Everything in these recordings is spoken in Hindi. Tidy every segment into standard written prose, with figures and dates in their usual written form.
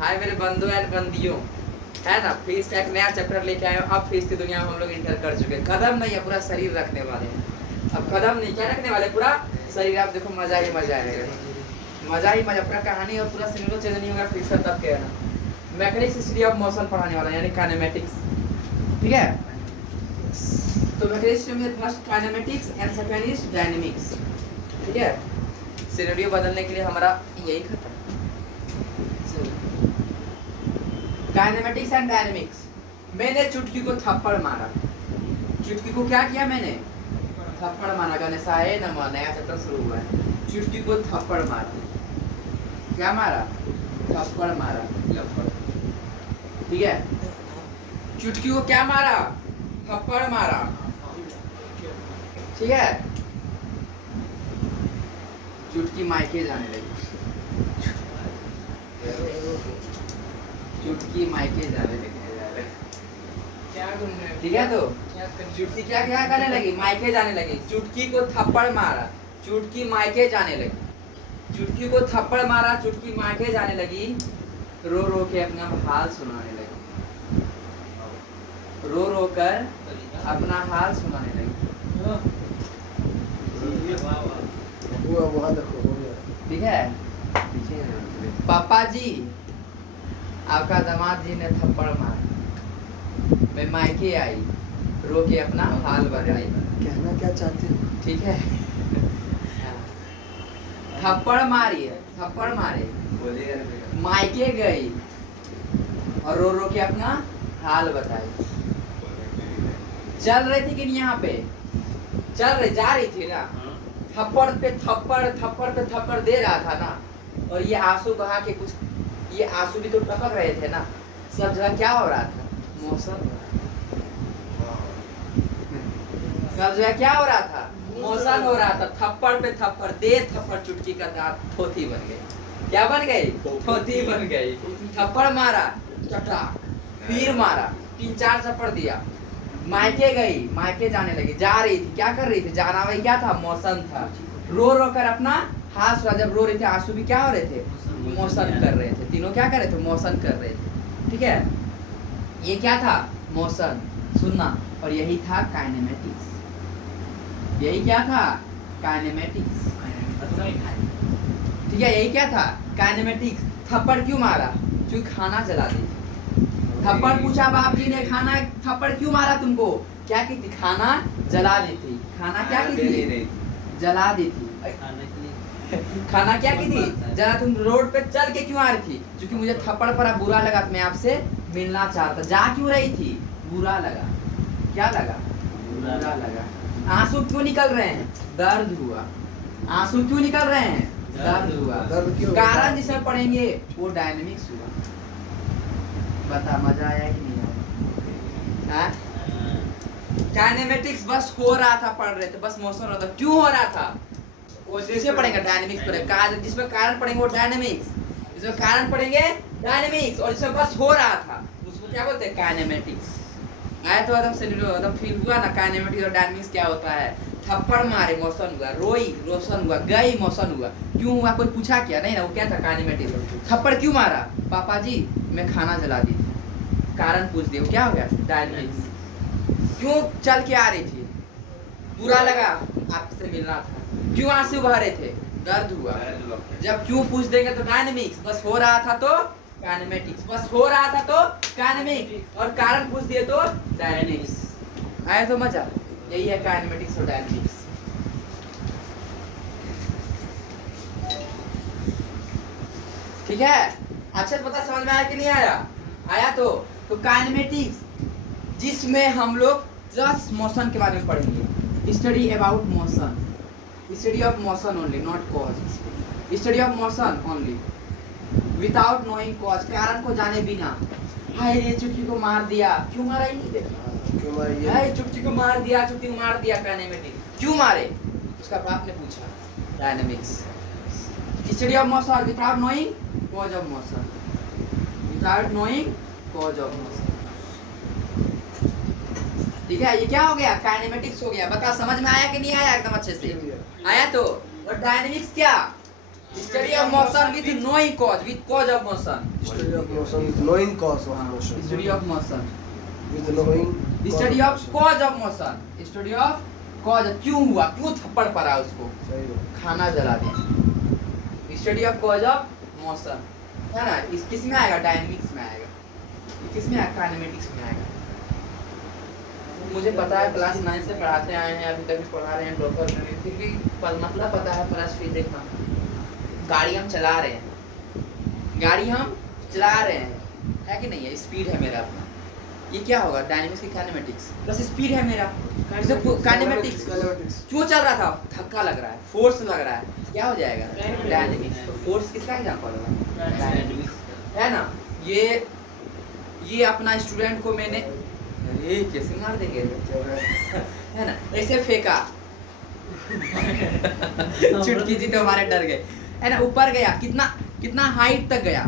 हाय मेरे बंधु एंड बंदियों, है ना। फिजिक्स का एक नया चैप्टर लेके आए हो। अब फिजिक्स की दुनिया में हम लोग इंटर कर चुके हैं। कदम नहीं है, पूरा शरीर रखने वाले हैं। अब कदम नहीं, क्या रखने वाले, पूरा शरीर। आप देखो, मजा ही मजा आएगा, मजा ही मजा। पूरा कहानी और पूरा सिनेरियो चेंज नहीं होगा फिजिक्स का, तब क्या है। मैकेनिक्स हिस्ट्री ऑफ मोशन पढ़ाने वाला, यानी काइनेमेटिक्स। ठीक है, तो मैकेनिक्स में first kinematics and second is dynamics. ठीक है, सिनेरियो बदलने के लिए हमारा यही खत्म। Kinematics and dynamics. मैंने चुटकी को थप्पड़ मारा। चुटकी को क्या किया मैंने? थप्पड़ मारा। गणेशाय नमः, नया चैप्टर शुरू हुआ है। चुटकी को थप्पड़ मारा। क्या मारा? थप्पड़ मारा। ठीक है, चुटकी को क्या मारा? थप्पड़ मारा। ठीक है, चुटकी मायके जाने लगी। चुटकी मायके जाने लगी। ठीक है, तो चुटकी क्या क्या करने लगी? मायके जाने लगी। चुटकी को थप्पड़ मारा, चुटकी मायके जाने लगी। चुटकी को थप्पड़ मारा, चुटकी मायके जाने लगी। रो रो के अपना हाल सुनाने लगी। रो रो कर अपना हाल सुनाने लगी। ठीक है, पापा जी, आपका दामाद जी ने थप्पड़ मारा। मैं मायके आई, रो के अपना हाल बताई। कहना क्या चाहते हो? ठीक है, थप्पड़ मारी है, थप्पड़ मारे, मायके गई और रो रो के अपना हाल बताई। चल रही थी कि नहीं? यहाँ पे चल रही, जा रही थी ना। थप्पड़ पे थप्पड़, थप्पड़ पे थप्पड़ दे रहा था ना। और ये आंसू बहा के कुछ, ये आंसू भी तो टपक रहे थे ना। सब जगह क्या हो रहा था? मौसम। सब जगह क्या हो रहा था? मोशन हो रहा था। थप्पड़ पे थप्पड़ दे, थप्पड़ चुटकी का दांत थोथी बन गई। क्या बन गई? थोथी बन गई। थप्पड़ मारा, चटाक, फिर मारा, 3-4 थप्पड़ दिया। मायके गई, मायके जाने लगी। जा रही थी, क्या कर रही थी? जाना वही क्या था? मोशन था। रो रो कर अपना हाथ सुना। जब रो रही थी, आंसू भी क्या हो रहे थे? मोशन कर रहे थे। तीनों क्या कर रहे थे? मोशन कर रहे थे। ठीक है, ये क्या था? मोशन, सुनना। और यही था काइनेमेटिक्स। यही क्या था? काइनेमेटिक्स। ठीक है, यही क्या था? काइनेमेटिक्स। थप्पड़ क्यों मारा? क्योंकि खाना जला दी। थप्पड़ पूछा बाप जी ने, खाना थप्पड़ क्यों मारा तुमको? क्या की थी? खाना जला दी थी। खाना क्या की थी? जला दी थी। खाना क्या की थी? जरा। तुम रोड पे चल के क्यों आ रही थी? क्योंकि मुझे थप्पड़ पड़ा, बुरा लगा, तो मैं आपसे मिलना चाहता। जा क्यों रही थी? बुरा लगा। क्या लगा? बुरा लगा। आंसू क्यों निकल रहे हैं? दर्द हुआ। आंसू क्यों निकल रहे हैं? दर्द हुआ। दर्द क्यों? कारण जिसमें पढ़ेंगे वो डायनेमिक्स हुआ। बता, मजा आया कि नहीं आया? काइनेमेटिक्स बस हो रहा था, पढ़ रहे थे, बस मोशन हो रहा था। क्यों हो रहा था? वो जिसे पढ़ेंगे डायनेमिक्स पढ़ेंगे। जिसमें कारण पढ़ेंगे वो डायनेमिक्स, जिसमें कारण पढ़ेंगे डायनेमिक्स, और जिसमें बस हो रहा था उसको क्या बोलते हैं? काइनेमेटिक्स। आया तो एकदम सिनेरियो एकदम फील हुआ ना। काइनेमेटिक्स और डायनेमिक्स क्या होता है? थप्पड़ मारे, मोशन हुआ। रोई, रोशन हुआ। गई, मोशन हुआ। क्यों हुआ? कोई पूछा क्या? नहीं ना, वो क्या था? काइनेमेटिक्स। थप्पड़ क्यों मारा? पापा जी, मैं खाना जला दी थी। कारण पूछ दिया, क्या हो गया? डायनेमिक्स। क्यों चल के आ रही थी? बुरा लगा, आपसे मिलना था। क्यों आंसू बह रहे थे? दर्द हुआ। जब क्यों पूछ देंगे तो डायनेमिक्स। बस हो रहा था तो काइनेमेटिक्स। बस हो रहा था तो काइनेमिक्स, और कारण पूछ दिए तो डायनेमिक्स। आया तो मजा? यही है काइनेमेटिक्स और डायनेमिक्स। ठीक है, अच्छे से पता, समझ में आया कि नहीं आया? आया तो काइनेमेटिक्स, जिसमें हम लोग जस्ट मोशन के बारे में पढ़ेंगे। Study about motion, study of motion only, not cause. Study of motion only without knowing cause, कारण को जाने बिना। हाय रे, चुटकी को मार दिया। क्यों मारा? ही नहीं देखा। क्यों मारी? हाय, चुटकी को मार दिया, चुटकी को मार दिया। काइनेमेटिक्स। क्यों मारे? उसका बाप ने पूछा। Dynamics. Study of motion without knowing cause of motion, without knowing cause of motion. ठीक है, ये क्या हो गया? काइनेमेटिक्स हो गया। बता, समझ में आया कि नहीं आया? एकदम अच्छे से आया तो। और डायनेमिक्स क्या? Study of motion with knowing cause, with cause of motion. Study of motion with knowing cause of motion. Study of motion. With knowing Study of cause of motion. Study of cause, क्यों हुआ, क्यों थप्पड़ पड़ा उसको, सही बात। खाना जला दिया। Study of cause of motion है ना, इस किस में आएगा, डायनेमिक्स में आएगा, किस में आएगा, काइनेमेटिक्स में आएगा। मुझे पता है क्लास 9 से पढ़ाते आए हैं, अभी तक भी पढ़ा रहे हैं ब्रोकर में, फिर भी मतलब पता है। प्लस फिर देखना, गाड़ी हम चला रहे हैं, गाड़ी हम चला रहे हैं, है कि नहीं है, स्पीड है मेरा अपना, ये क्या होगा, डायनेमिक्स की काइनेमेटिक्स प्लस स्पीड है मेरा, काइनेमेटिक्स। क्यों चल रहा था, धक्का लग रहा है, फोर्स लग रहा है, क्या हो जाएगा, डायनेमिक्स। तो फोर्स किसका एग्जांपल होगा, डायनेमिक्स, है ना। ये अपना स्टूडेंट को मैंने, अरे कैसे मार देंगे है ना, ऐसे फेंका चुटकी जी तो हमारे डर गए, है ना। ऊपर गया, कितना हाइट तक गया,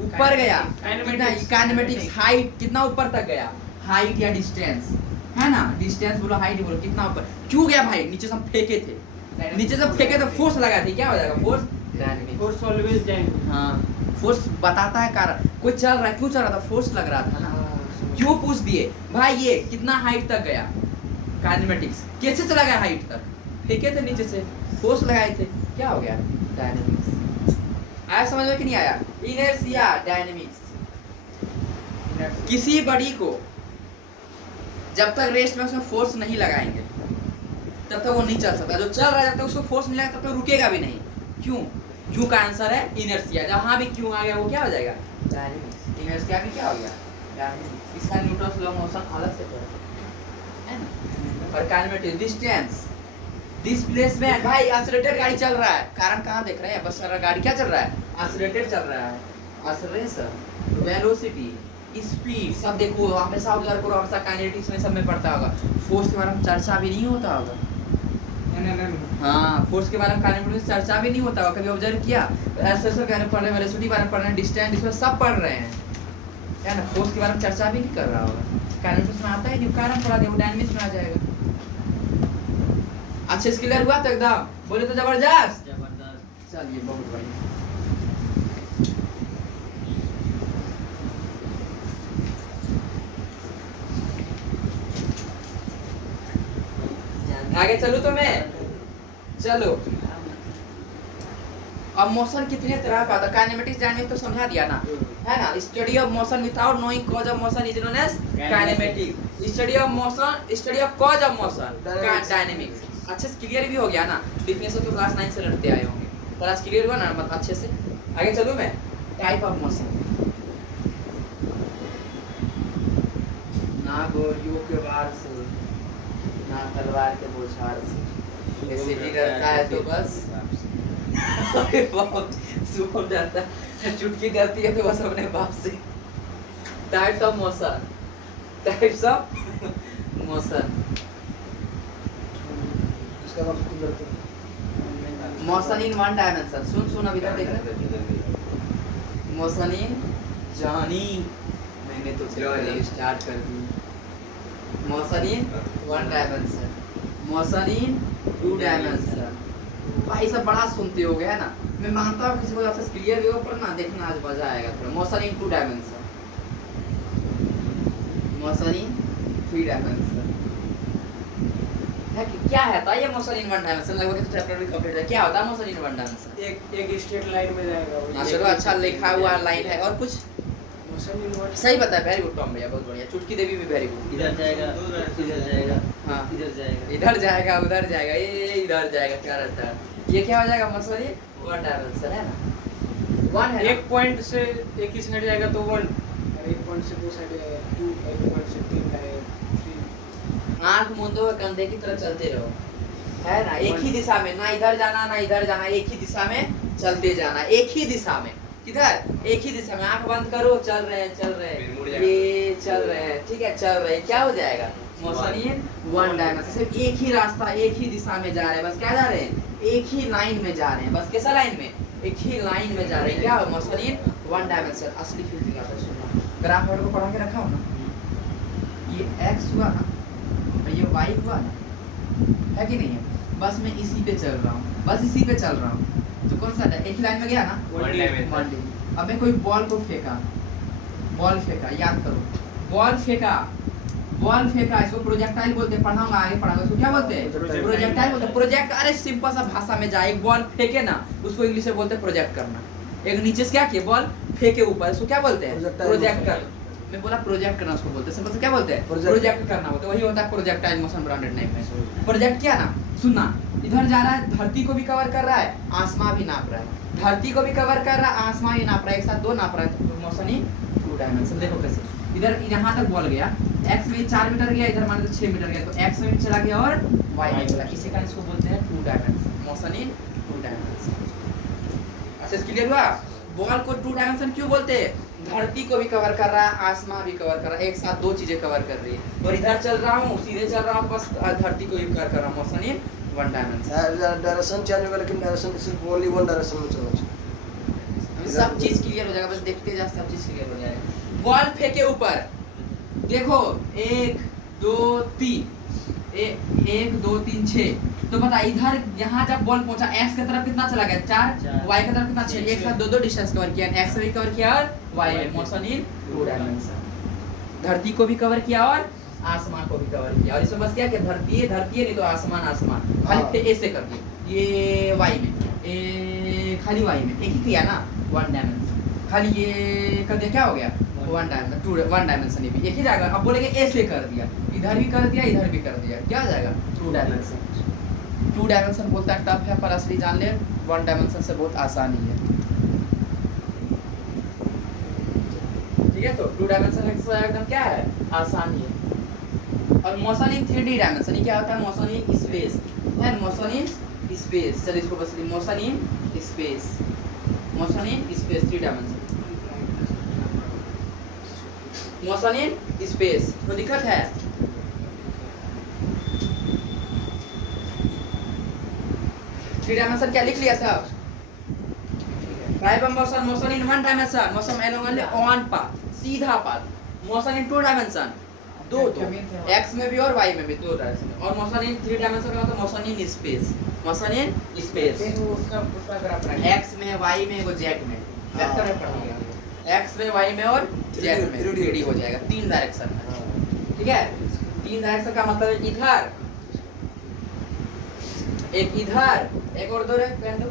ऊपर गया, कितना काइनेमेटिक्स, हाइट कितना ऊपर तक गया, हाइट या डिस्टेंस, है ना, डिस्टेंस बोलो, हाइट बोलो, कितना ऊपर क्यों गया भाई, नीचे से हम फेंके थे, नीचे से फेंके तो फोर्स लगा थी, क्या हो जाएगा, force dynamics. Force always dynamic. हाँ, फोर्स बताता है कारण, कोई चल रहा है, क्यों चल रहा था, फोर्स लग रहा था ना, क्यों पूछ दिए भाई, ये कितना हाइट तक गया, काइनेमेटिक्स, कैसे चला गया हाइट तक, फेंके थे नीचे से, फोर्स लगाए थे, क्या हो गया, डायनेमिक्स। आया समझ में कि नहीं आया, इनर्शिया, डायनेमिक्स। किसी बॉडी को जब तक रेस्ट में उसमें फोर्स नहीं लगाएंगे तब तक वो नहीं चल सकता, जो चल रहा है जब तक उसको फोर्स नहीं लगाएगा तब तक रुकेगा भी नहीं। क्यों का आंसर है इनर्शिया, जहाँ भी क्यों आ गया वो क्या हो जाएगा, डायनेमिक्स। इनर्शिया भी क्या हो गया, डायनेमिक्स। इसका न्यूटन लॉ मोशन अलग से है ना। और काइनेमेटिक्स, डिस्टेंस, डिस्प्लेसमेंट, भाई एक्सीलरेटेड गाड़ी चल रहा है, कारण कहाँ देख रहे हैं, बस गाड़ी क्या चल रहा है, एक्सीलरेटेड चल रहा है, एक्सीलरेशन, वेलोसिटी, स्पीड, सब देखो हमेशा ऑब्जर्व करो, हमेशा काइनेटिक्स में सब में पढ़ता होगा। फोर्स के बारे में चर्चा भी नहीं होता होगा, हाँ, फोर्स के बारे में काइनेटिक्स चर्चा भी नहीं होता होगा, कभी ऑब्जर्व किया, एक्सेलरेशन के बारे में पढ़ रहे हैं, वेलोसिटी के बारे में पढ़ रहे हैं, डिस्टेंस, इसमें सब पढ़ रहे हैं, है ना। फोर्स के बारे में चर्चा भी नहीं कर रहा होगा, काइनेटिक्स में आता ही नहीं, कारण पढ़ा दे, वो डायनेमिक्स में आ जाएगा। अच्छे से क्लियर हुआ तो एकदम, बोले तो जबरदस्त, चलिए बहुत बढ़िया। आगे चलूं तो मैं, चलो। अब मोशन कितने तरह का होता है, काइनेमेटिक्स डायनेमिक्स तो समझा दिया ना, है ना। Study of motion without knowing cause of motion is known as kinematics. Study of motion, study of cause of motion, dynamics. अच्छे से क्लियर भी हो गया ना, डिफिनेशन तो क्लास 9 से लड़ते आए होंगे, क्लास क्लियर हुआ ना मतलब अच्छे से। आगे चलूं मैं, टाइप ऑफ मोशन, ना गोलियों के वार से, ना तलवार के बौछार से, ऐसे भी करता है तो बस बहुत सुकून जाता है, चुटकी करती है तो बस अपने बाप से। Types of motion, types of motion, motion in one dimension. सुन अभी तक देख रहे, मोशन इन जानी, मैंने तो स्टार्ट कर दी। Motion in one dimension, motion in two dimension. भाई सब बड़ा सुनते हो गए है ना, मैं मानता हूँ किसी को आपसे क्लियर भी हो, पर ना देखना आज मजा आएगा थोड़ा। Motion in two dimension, motion in three dimension है कि क्या है था ये मोशन इन वन डायमेंशन, लगभग तो चैप्टर भी कंप्लीट है। क्या होता है मोशन इन वन डायमेंशन, एक स्ट्रेट लाइन में जाएगा वो। चलो अच्छा लिखा हुआ लाइन है, और कुछ मोशन इन वन, सही बता, वेरी गुड टॉम भैया, बहुत बढ़िया। चुटकी देवी भी वेरी गुड। इधर जाएगा, इधर जाएगा, हाँ, इधर जाएगा, इधर जाएगा, उधर जाएगा, ये इधर जाएगा, क्या रहता है ये, क्या हो जाएगा मोशन इन वन डायमेंशन, है ना। वन है एक पॉइंट से एक ही साइड जाएगा तो वन, और एक पॉइंट से दो साइड जाएगा टू, एक पॉइंट से तीन जाएगा थ्री। आंख मूंदे हुए कंधे की तरफ चलते रहो, है ना, एक ही दिशा में, ना इधर जाना ना इधर जाना, एक ही दिशा में चलते जाना, एक ही दिशा में, किधर, एक ही दिशा में। आंख बंद करो, चल रहे हैं, ये चल रहे हैं, ठीक है, चल रहे हैं, क्या हो जाएगा मोशन इन वन डायमेंशन। सिर्फ एक ही रास्ता, एक ही दिशा में जा रहे हैं, बस क्या जा रहे हैं, एक ही लाइन में जा रहे हैं, बस कैसा लाइन में, एक ही लाइन में जा रहे हैं, क्या मोशन इन वन डायमेंशन। असली फील दिखाता, सुनो ग्राफ को पढ़ा के रखा हो ना, ये x हुआ ना और ये y हुआ ना, है कि नहीं है, बस मैं इसी पे चल रहा हूँ, बस इसी पे चल रहा हूँ, तो कौन सा एक लाइन में गया ना, 1D। अब मैं कोई बॉल को फेंका, याद करो, बॉल फेंका, इसको प्रोजेक्टाइल बोलते हैं, पढ़ाऊंगा आगे पढ़ाऊंगा, इसको क्या बोलते हैं, प्रोजेक्टाइल बोलते हैं। प्रोजेक्ट, अरे सिंपल सा भाषा में जाए, एक बॉल फेंके ना, उसको इंग्लिश में बोलते हैं प्रोजेक्ट करना। एक नीचे से क्या किया, बॉल फेंके ऊपर, इसको क्या बोलते हैं, प्रोजेक्ट कर। मैं बोला प्रोजेक्ट करना उसको बोलते हैं, सिंपल से क्या बोलते हैं, प्रोजेक्ट करना बोलते हैं, वही होता है प्रोजेक्टाइल मोशन ब्रांडेड नेम में। प्रोजेक्ट क्या ना, सुनना, इधर जा रहा है, धरती को भी कवर कर रहा है, आसमान भी नाप रहा है, धरती को भी कवर कर रहा है, आसमान भी नाप रहा है, एक साथ दो नाप रहा है, तो मोशन इन 2 डायमेंशन। देखो कैसे, इधर यहाँ तक बॉल गया, x में 4 मीटर गया, इधर मान लो 6 मीटर गया, तो x में चला गया और y में चला, इसी कारण इसको बोलते हैं 2 डायमेंशन, मोशन इन 2 डायमेंशन। अच्छा क्लियर हुआ? बॉल को 2 डायमेंशन क्यों बोलते हैं, धरती को भी कवर कर रहा है, आसमान भी कवर कर रहा है, एक साथ 2 चीजें कवर कर रही है, और इधर चल रहा हूँ, सीधे चल रहा हूँ, बस धरती को भी कवर कर रहा हूँ, motion in 1 dimension. Direction change होगा, लेकिन डायरेक्शन सिर्फ ओनली वन डायरेक्शन में चलना चाहिए। सब चीज क्लियर हो जाएगा, बस देखते जा, सब चीज क्लियर हो जाएगा। बॉल फेंके ऊपर, देखो 1 2 3, 1 2 3 6, तो बता इधर यहाँ जब बॉल पहुंचा x की तरफ कितना चला गया, 4, y की तरफ कितना 6, एक साथ 2 डिस्टेंस कवर किया, x भी कवर किया और y में, मोशन इन 2 डायमेंशन। धरती को भी कवर किया और आसमान को भी कवर किया, और इसमें बस क्या कि धरती है नहीं तो आसमान, खाली ऐसे कर दिए, ये y में, खाली y में एक ही किया ना, 1 डायमेंशन, खाली ये कर दिया, क्या हो गया 1 डायमेंशन, 1 डायमेंशन, ये भी एक ही जाएगा। अब बोलेंगे ऐसे कर दिया, इधर भी कर दिया, इधर भी कर दिया, क्या हो जाएगा 2 डायमेंशन। 2 डायमेंशन बोलता है टफ है, पर असली जान ले 1 डायमेंशन से बहुत आसान ही है, ठीक है। तो 2 डायमेंशन एकदम क्या है, आसान ही है। और मोशन इन 3D डायमेंशन, ये क्या होता है, मोशन इन स्पेस है, मोशन इन स्पेस। चलिए इसको बस motion in space, 3 dimension, motion in space. तो दिक्कत है, थ्री डायमेंशन क्या लिख लिया सब, type of motion in 1 dimension, motion along on path, सीधा पाथ, मोशन इन 2 डायमेंशन, दो x में भी और y में भी 2 डायमेंशन, और मोशन इन 3 डायमेंशन का मतलब motion in space, motion in space, उसका ग्राफ x में, y में, वो z में, वेक्टर में पढ़ेंगे, x में, y में और z में 3D हो जाएगा, 3 डायरेक्शन में, ठीक है। 3 डायरेक्शन का मतलब इधर एक, इधर एक, और 2 पहन दो,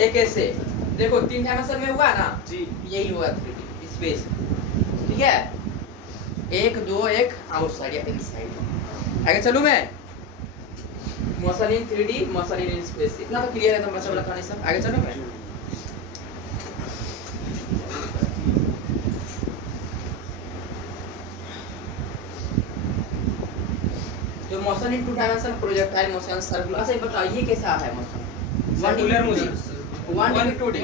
एक ऐसे, देखो 3 डायमेंशन में हुआ ना जी, यही हुआ 3D स्पेस, ठीक है। 1 2 1 आउटसाइड या इनसाइड। आगे चलूं मैं, motion in 3D, motion in space, इतना तो क्लियर है, तो बच्चा वाला कहानी सब। आगे चलूं मैं, तो motion in 2 dimension, projectile motion, circular. अच्छा ये बताओ ये कैसा है motion, circular motion, 1D 2D,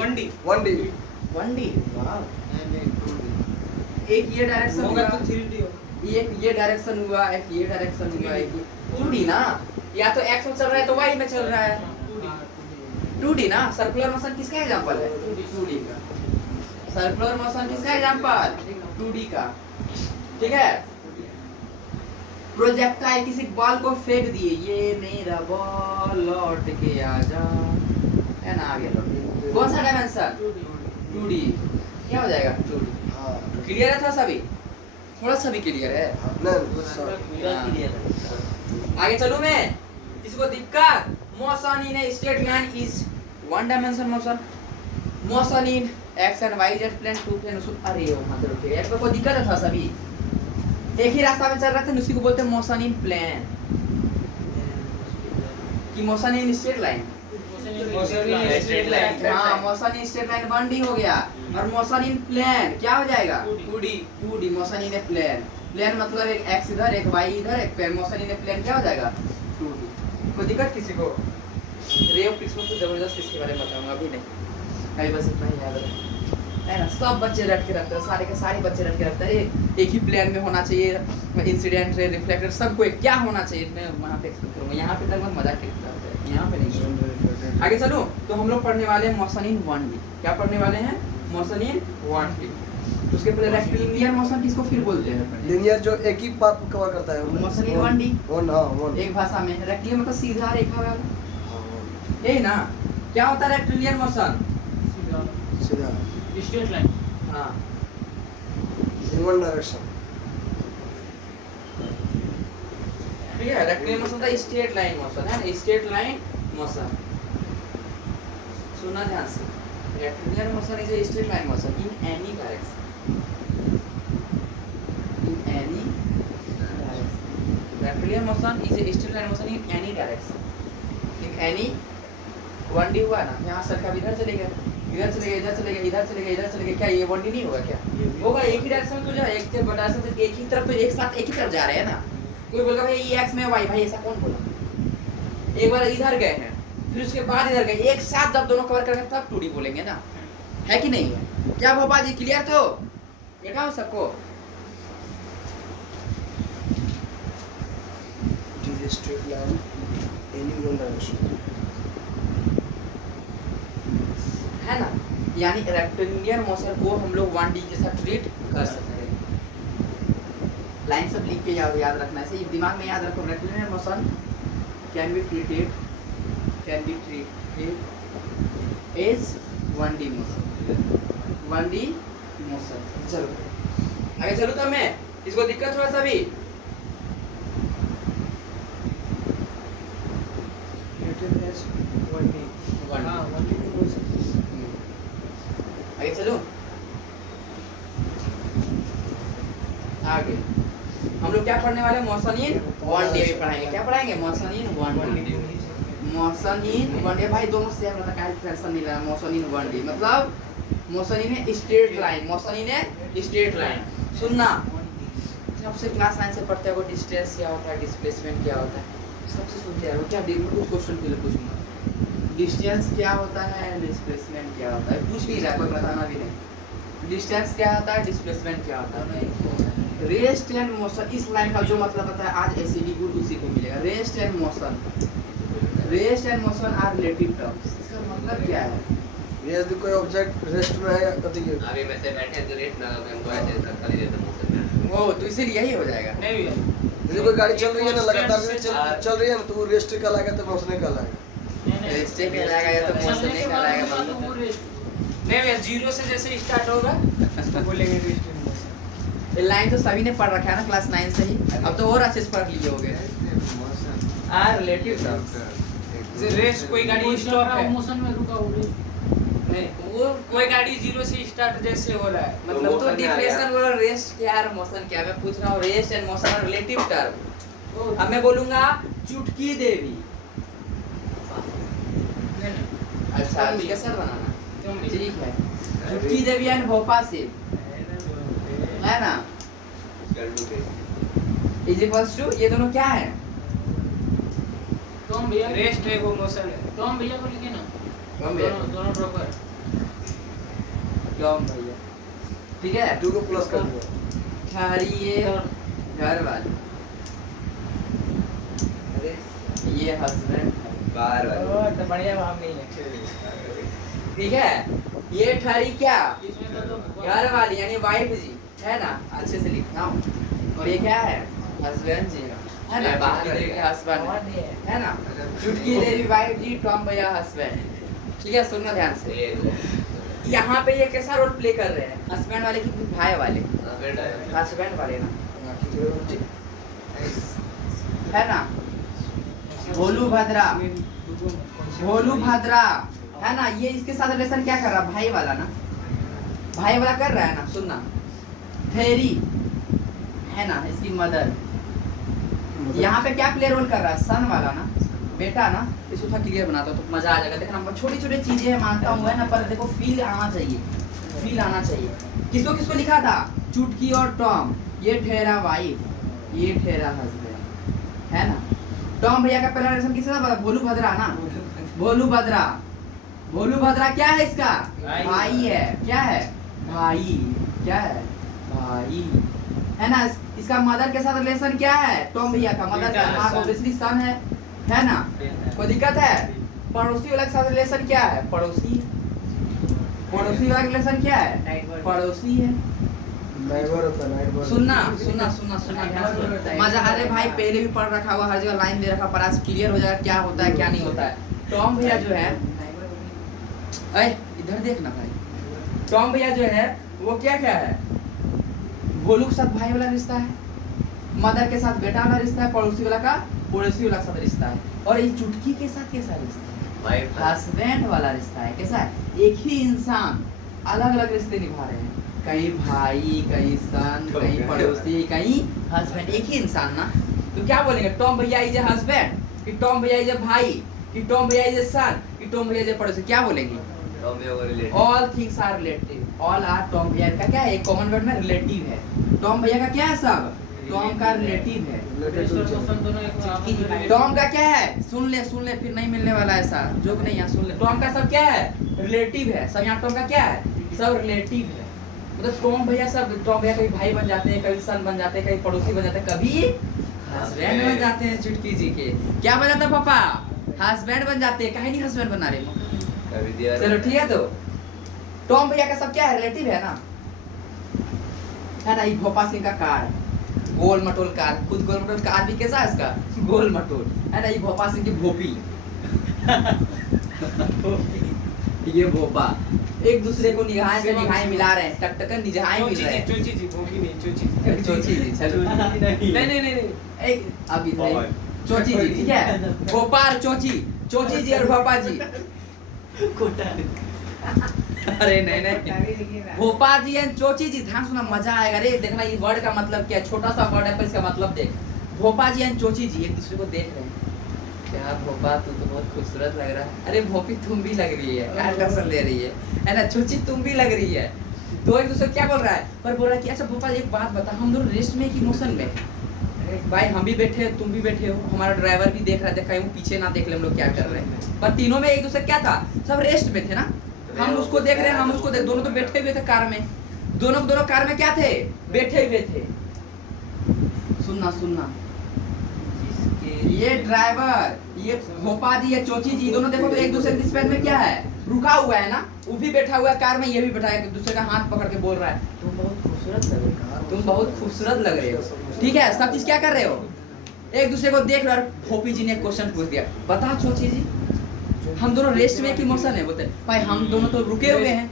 1D, वाह। एक ये डायरेक्शन होगा हुआ, तो 3D होगा, एक ये डायरेक्शन हुआ, एक ये डायरेक्शन हुआ, एक 2D ना, या तो x में चल रहा है तो y में चल रहा है, 2D ना। सर्कुलर मोशन किसका एग्जांपल है, 2D का। सर्कुलर मोशन किसका एग्जांपल, 2D का, ठीक है। प्रोजेक्टाइल, किसी बॉल को फेंक दिए, ये मेरा बॉल लौट के आजा, है ना, आगे लौट, कौन सा डायमेंशन, 2D, क्या हो जाएगा 2D। क्लियर है, थोड़ा सा भी क्लियर है, आगे चलूं मैं, किसी को दिक्कत, motion in a straight line is 1 dimension motion, motion in x and y z plane 2 plane, अरे वहां से रुके यार, कोई दिक्कत था, सभी एक ही रास्ता में चल रहे थे, उसी को बोलते हैं मोशन इन प्लेन, कि motion in straight line, straight line, हाँ motion in straight line 1D हो गया, और मोशन इन प्लेन क्या हो जाएगा 2D, motion in a plane, plane मतलब एक x इधर, एक y इधर, एक plane, motion in a plane क्या हो जाएगा 2D। कोई दिक्कत किसी को, रे ऑफ में तो जबरदस्त इसके बारे में बताऊंगा, अभी नहीं, अभी बस इतना ही याद रहे, है ना। सब बच्चे रट के रखते हैं, सारे के सारे बच्चे रट के रखते हैं, एक ही प्लेन में होना चाहिए, इंसिडेंट रे, रिफ्लेक्टर, सबको एक क्या होना चाहिए, मैं वहाँ पे एक्सप्लेन करूँगा, यहाँ पे तक बहुत मजाक करता है, यहाँ पे नहीं। आगे चलो, तो हम लोग पढ़ने वाले हैं मोशन इन 1D, क्या पढ़ने वाले हैं, मोशन इन 1D। तो उसके पहले रेक्टिलिनियर मोशन किसको फिर बोलते हैं, लिनियर जो एक ही पाथ कवर करता है, मोशन इन 1D, 1, हाँ 1, एक भाषा में रेक्टिलिनियर मतलब सीधा रेखा वाला, यही ना। क्या होता है रेक्टिलिनियर मोशन? सीधा स्ट्रेट लाइन। हाँ इन वन डायरेक्शन। ठीक है, रेक्टिलिनियर मोशन था स्ट्रेट लाइन मोशन है, स्ट्रेट लाइन मोशन। सुना ध्यान से, rectilinear motion is a straight line motion in any direction, in any direction. Rectilinear motion is a straight line motion in any direction, in any 1D हुआ ना, यहाँ सरका इधर चले गया, इधर चले गया, इधर चले गया, इधर चले गया, इधर चले गया, क्या ये 1D नहीं होगा क्या? होगा, एक ही डायरेक्शन में तो जा, एक से बड़ा से एक ही तरफ, तो एक साथ एक ही तरफ जा रहे हैं ना। कोई बोलेगा भाई ये एक्स में वाई, भाई ऐसा कौन बोला? एक बार इधर गए हैं, फिर उसके बाद इधर गए, एक साथ जब दोनों कवर करेंगे तब 2D बोलेंगे ना, है कि नहीं है? क्या भोपा जी क्लियर? तो देखा हो सबको? It is a straight line in one direction. है ना, यानी रेक्टिलिनियर मोशन को हम लोग 1D के साथ ट्रीट कर सकते हैं। लाइन सब लिख के याद रखना है, सही दिमाग में याद रखो। Rectilinear motion can be treated as 1D motion, 1D motion. चलो आगे चलो, तो मैं इसको दिक्कत थोड़ा सा भी Treated as 1D. हाँ 1D में बोल सकते हैं। आगे चलो, आगे हम लोग क्या पढ़ने वाले? मोशन इन 1D में पढ़ाएंगे। क्या पढ़ाएंगे? Motion in 1D। Motion in 1D भाई दोनों से हम लोग का टेंशन नहीं लेना। मोशन इन 1D मतलब motion in straight line, motion in straight line. सुनना, सबसे क्लास 9 से पढ़ते हो डिस्टेंस क्या होता है, डिस्प्लेसमेंट क्या होता है, सबसे सुनते हैं। क्या कुछ क्वेश्चन के लिए पूछूंगा, डिस्टेंस क्या होता है, डिस्प्लेसमेंट क्या होता है, पूछ नहीं रहा कोई, बताना भी नहीं। डिस्टेंस क्या होता है, डिस्प्लेसमेंट क्या होता है। रेस्ट एंड मोशन, इस लाइन का जो मतलब होता है आज एसीडी गुड उसी को मिलेगा। Rest and motion, rest and motion are relative terms. इसका मतलब क्या है? ये यदि कोई ऑब्जेक्ट रेस्ट में है कभी अभी मैं से बैठे तो रेट ना लगे, हमको ऐसे धक्का नहीं देते मोशन में। वो तो इसीलिए यही हो जाएगा। नहीं भैया, यदि कोई गाड़ी चल रही है ना, लगातार से चल रही है ना, तो वो रेस्ट का लगा तो मोशन का लगा। रेस्ट के लगाएगा या तो मोशन नहीं कराएगा। नहीं भैया, 0 से जैसे स्टार्ट होगा तो बोलेंगे रेस्ट इन मोशन। ये लाइन तो सभी ने पढ़ रखा है ना क्लास 9 से ही, अब तो और अच्छे से पढ़ लिए होगे। आर रिलेटिव टर्म्स, जैसे रेस्ट, कोई गाड़ी स्टॉप है, मोशन में रुका हो रही नहीं वो कोई गाड़ी 0 से स्टार्ट जैसे हो रहा है, मतलब तो डिफरेंशियल बोलो, रेस्ट क्या है मोशन क्या है। मैं पूछ रहा हूँ rest and motion are relative term. अब मैं बोलूंगा चुटकी देवी, अच्छा ठीक है सर बनाना, ठीक है। चुटकी देवी एंड भोपा सिंह है ना, इज इक्वल्स टू, ये दोनों क्या है? तो हम भैया रेस्ट है वो मोशन है। तो हम भैया को लिखे ना, कम भैया, दोनों प्रॉपर। कम भैया, ठीक है। 2 को प्लस कर दिया। ठहरिए घर वाले, ये हस्बैंड बाहर वाले तो बढ़िया भाव नहीं है। ठीक है। ये ठहरी क्या? इसमें तो घर वाली यानी वाइफ जी है ना, अच्छे से लिखना हूँ। और ये क्या है? हस्बैंड जी है ना, बाहर के हस्बैंड है ना। चुटकी देवी वाइफ जी, टॉम भैया हस्बैंड। ठीक है, सुनना ध्यान से। यहाँ पे ये कैसा रोल प्ले कर रहे हैं? हस्बैंड वाले की भाई वाले, हस्बैंड वाले ना, है ना। भोलू भद्रा, भोलू भद्रा है ना, ये इसके साथ रिलेशन क्या कर रहा? भाई वाला ना, भाई वाला कर रहा है ना। सुनना, ठेरी है ना, इसकी मदर, यहाँ पे क्या प्ले रोल कर रहा है? सन वाला ना, बेटा ना। इसको थोड़ा क्लियर बनाता हूँ तो मजा आ जाएगा। देखना छोटी छोटी चीजें है, मानता हूँ है ना, पर देखो फील आना चाहिए, फील आना चाहिए। किसको किसको लिखा था? चुटकी और टॉम। ये ठहरा वाइफ, ये ठहरा हस्बैंड, है ना। टॉम भैया का पहला रिलेशन किसके साथ? भोलू भद्रा ना, भोलू भद्रा। भोलू भद्रा क्या है? इसका भाई है। क्या है? भाई। क्या है? भाई, है ना। इसका मदर के साथ रिलेशन क्या है? टॉम भैया का मदर का मां ऑब्वियसली सन है ना। कोई दिक्कत है? पड़ोसी वाला के साथ रिलेशन क्या है? पड़ोसी। पड़ोसी वाला रिलेशन क्या है? पड़ोसी है। नाइबर होता है, नाइबर। सुनना सुनना सुनना सुनना ध्यान से। मजा, अरे भाई पहले भी पढ़ रखा हुआ, हर जगह लाइन दे रखा, पर आज क्लियर हो जाएगा क्या होता है क्या नहीं होता है। टॉम भैया जो है, अरे इधर देखना भाई, टॉम भैया जो है वो क्या क्या है, भोलू के साथ भाई वाला रिश्ता है, मदर के साथ बेटा वाला रिश्ता है, पड़ोसी वाला के साथ रिश्ता है, और ये चुटकी के साथ कैसा रिश्ता है, वाइफ हस्बैंड वाला रिश्ता है। कैसा है, एक ही इंसान अलग अलग रिश्ते निभा रहे हैं, कहीं भाई, कहीं सन, कहीं पड़ोसी, कहीं हस्बैंड, एक ही इंसान ना। तो क्या बोलेंगे, टॉम भैया इज ए हस्बैंड, कि टॉम भैया इज ए भाई, कि टॉम भैया इज ए सन, कि टॉम भैया इज ए पड़ोसी, क्या बोलेंगे? टॉम भैया को related all things are relative, all are Tom भैया का क्या है, एक कॉमन वर्ड में रिलेटिव है। टॉम भैया का क्या है सब, टॉम का रिलेटिव है। Related to each other. दोनों एक आपस में टॉम का क्या है, सुन ले फिर नहीं मिलने वाला ऐसा जोक नहीं, यहाँ सुन ले। टॉम का सब क्या है, रिलेटिव है सब, यहाँ टॉम का क्या है, सब रिलेटिव है। मतलब टॉम भैया सब, टॉम भैया कभी भाई बन जाते हैं, कभी सन बन जाते हैं, कभी पड़ोसी बन जाते हैं, कभी हस्बैंड बन जाते हैं। चुटकी जी के क्या बन जाता है पापा, हस्बैंड बन जाते हैं, कहीं नहीं हस्बैंड बना रहे। कर दिया। चलो ठीक है, तो टॉम भैया का सब क्या है, रिलेटिव है ना, है ना। ये भोपा सिंह का कार, गोल मटोल कार, खुद गोल मटोल कार भी कैसा है इसका, गोल मटोल, है ना। ये भोपा सिंह की भोपी ये भोपा एक दूसरे को निगाहें से निगाहें मिला रहे हैं, टकटकन निगाहें मिल रहे हैं। चोची जी, भोगी नहीं, चोची जी। चोची जी, चलो नहीं, एक अभी नहीं, चोची जी ठीक है, भोपा और चोची जी और भोपा जी। अरे नहीं, भोपा जी एंड चोची जी, ध्यान सुना, मजा आएगा रे। देखना ये वर्ड का मतलब क्या है, छोटा सा वर्ड है पर इसका मतलब देख। भोपा जी एंड चोची जी एक दूसरे को देख रहे हैं, क्या भोपा तू तो बहुत खूबसूरत लग रहा है, अरे भोपी तुम भी लग रही है, क्या टक्कर ले रही है ना, चोची तुम भी लग रही है। तो एक दूसरे क्या बोल रहा है, पर बोल रहा है कि अच्छा भोपा एक बात बता, हम दोनों रेस्ट में कि मोशन में? अरे भाई हम भी बैठे हैं, तुम भी बैठे हो, हमारा ड्राइवर भी देख रहा है, कहीं वो पीछे ना देख ले हम लोग क्या कर रहे हैं। पर तीनों में एक दूसरे क्या था, सब रेस्ट में थे ना, हम उसको देख रहे हैं, हम उसको देख, दोनों तो बैठे हुए थे कार में, दोनों कार में क्या थे, बैठे हुए थे। सुनना ये ड्राइवर, ये भोपा जी, ये चोची जी, दोनों देखो तो एक दूसरे के रिस्पेक्ट में क्या है, रुका हुआ है ना। वो भी बैठा हुआ है कार में, ये भी बैठा है, एक दूसरे का हाथ पकड़ के बोल रहा है तुम बहुत खूबसूरत लग रहे हो, तुम बहुत खूबसूरत लग रहे हो। ठीक है, सब चीज क्या कर रहे हो, एक दूसरे को देख रहे हो। और भोपी जी ने क्वेश्चन पूछ दिया, बता चोची जी हम दोनों रेस्ट में कि मोशन है? बोलते भाई हम दोनों तो रुके हुए हैं,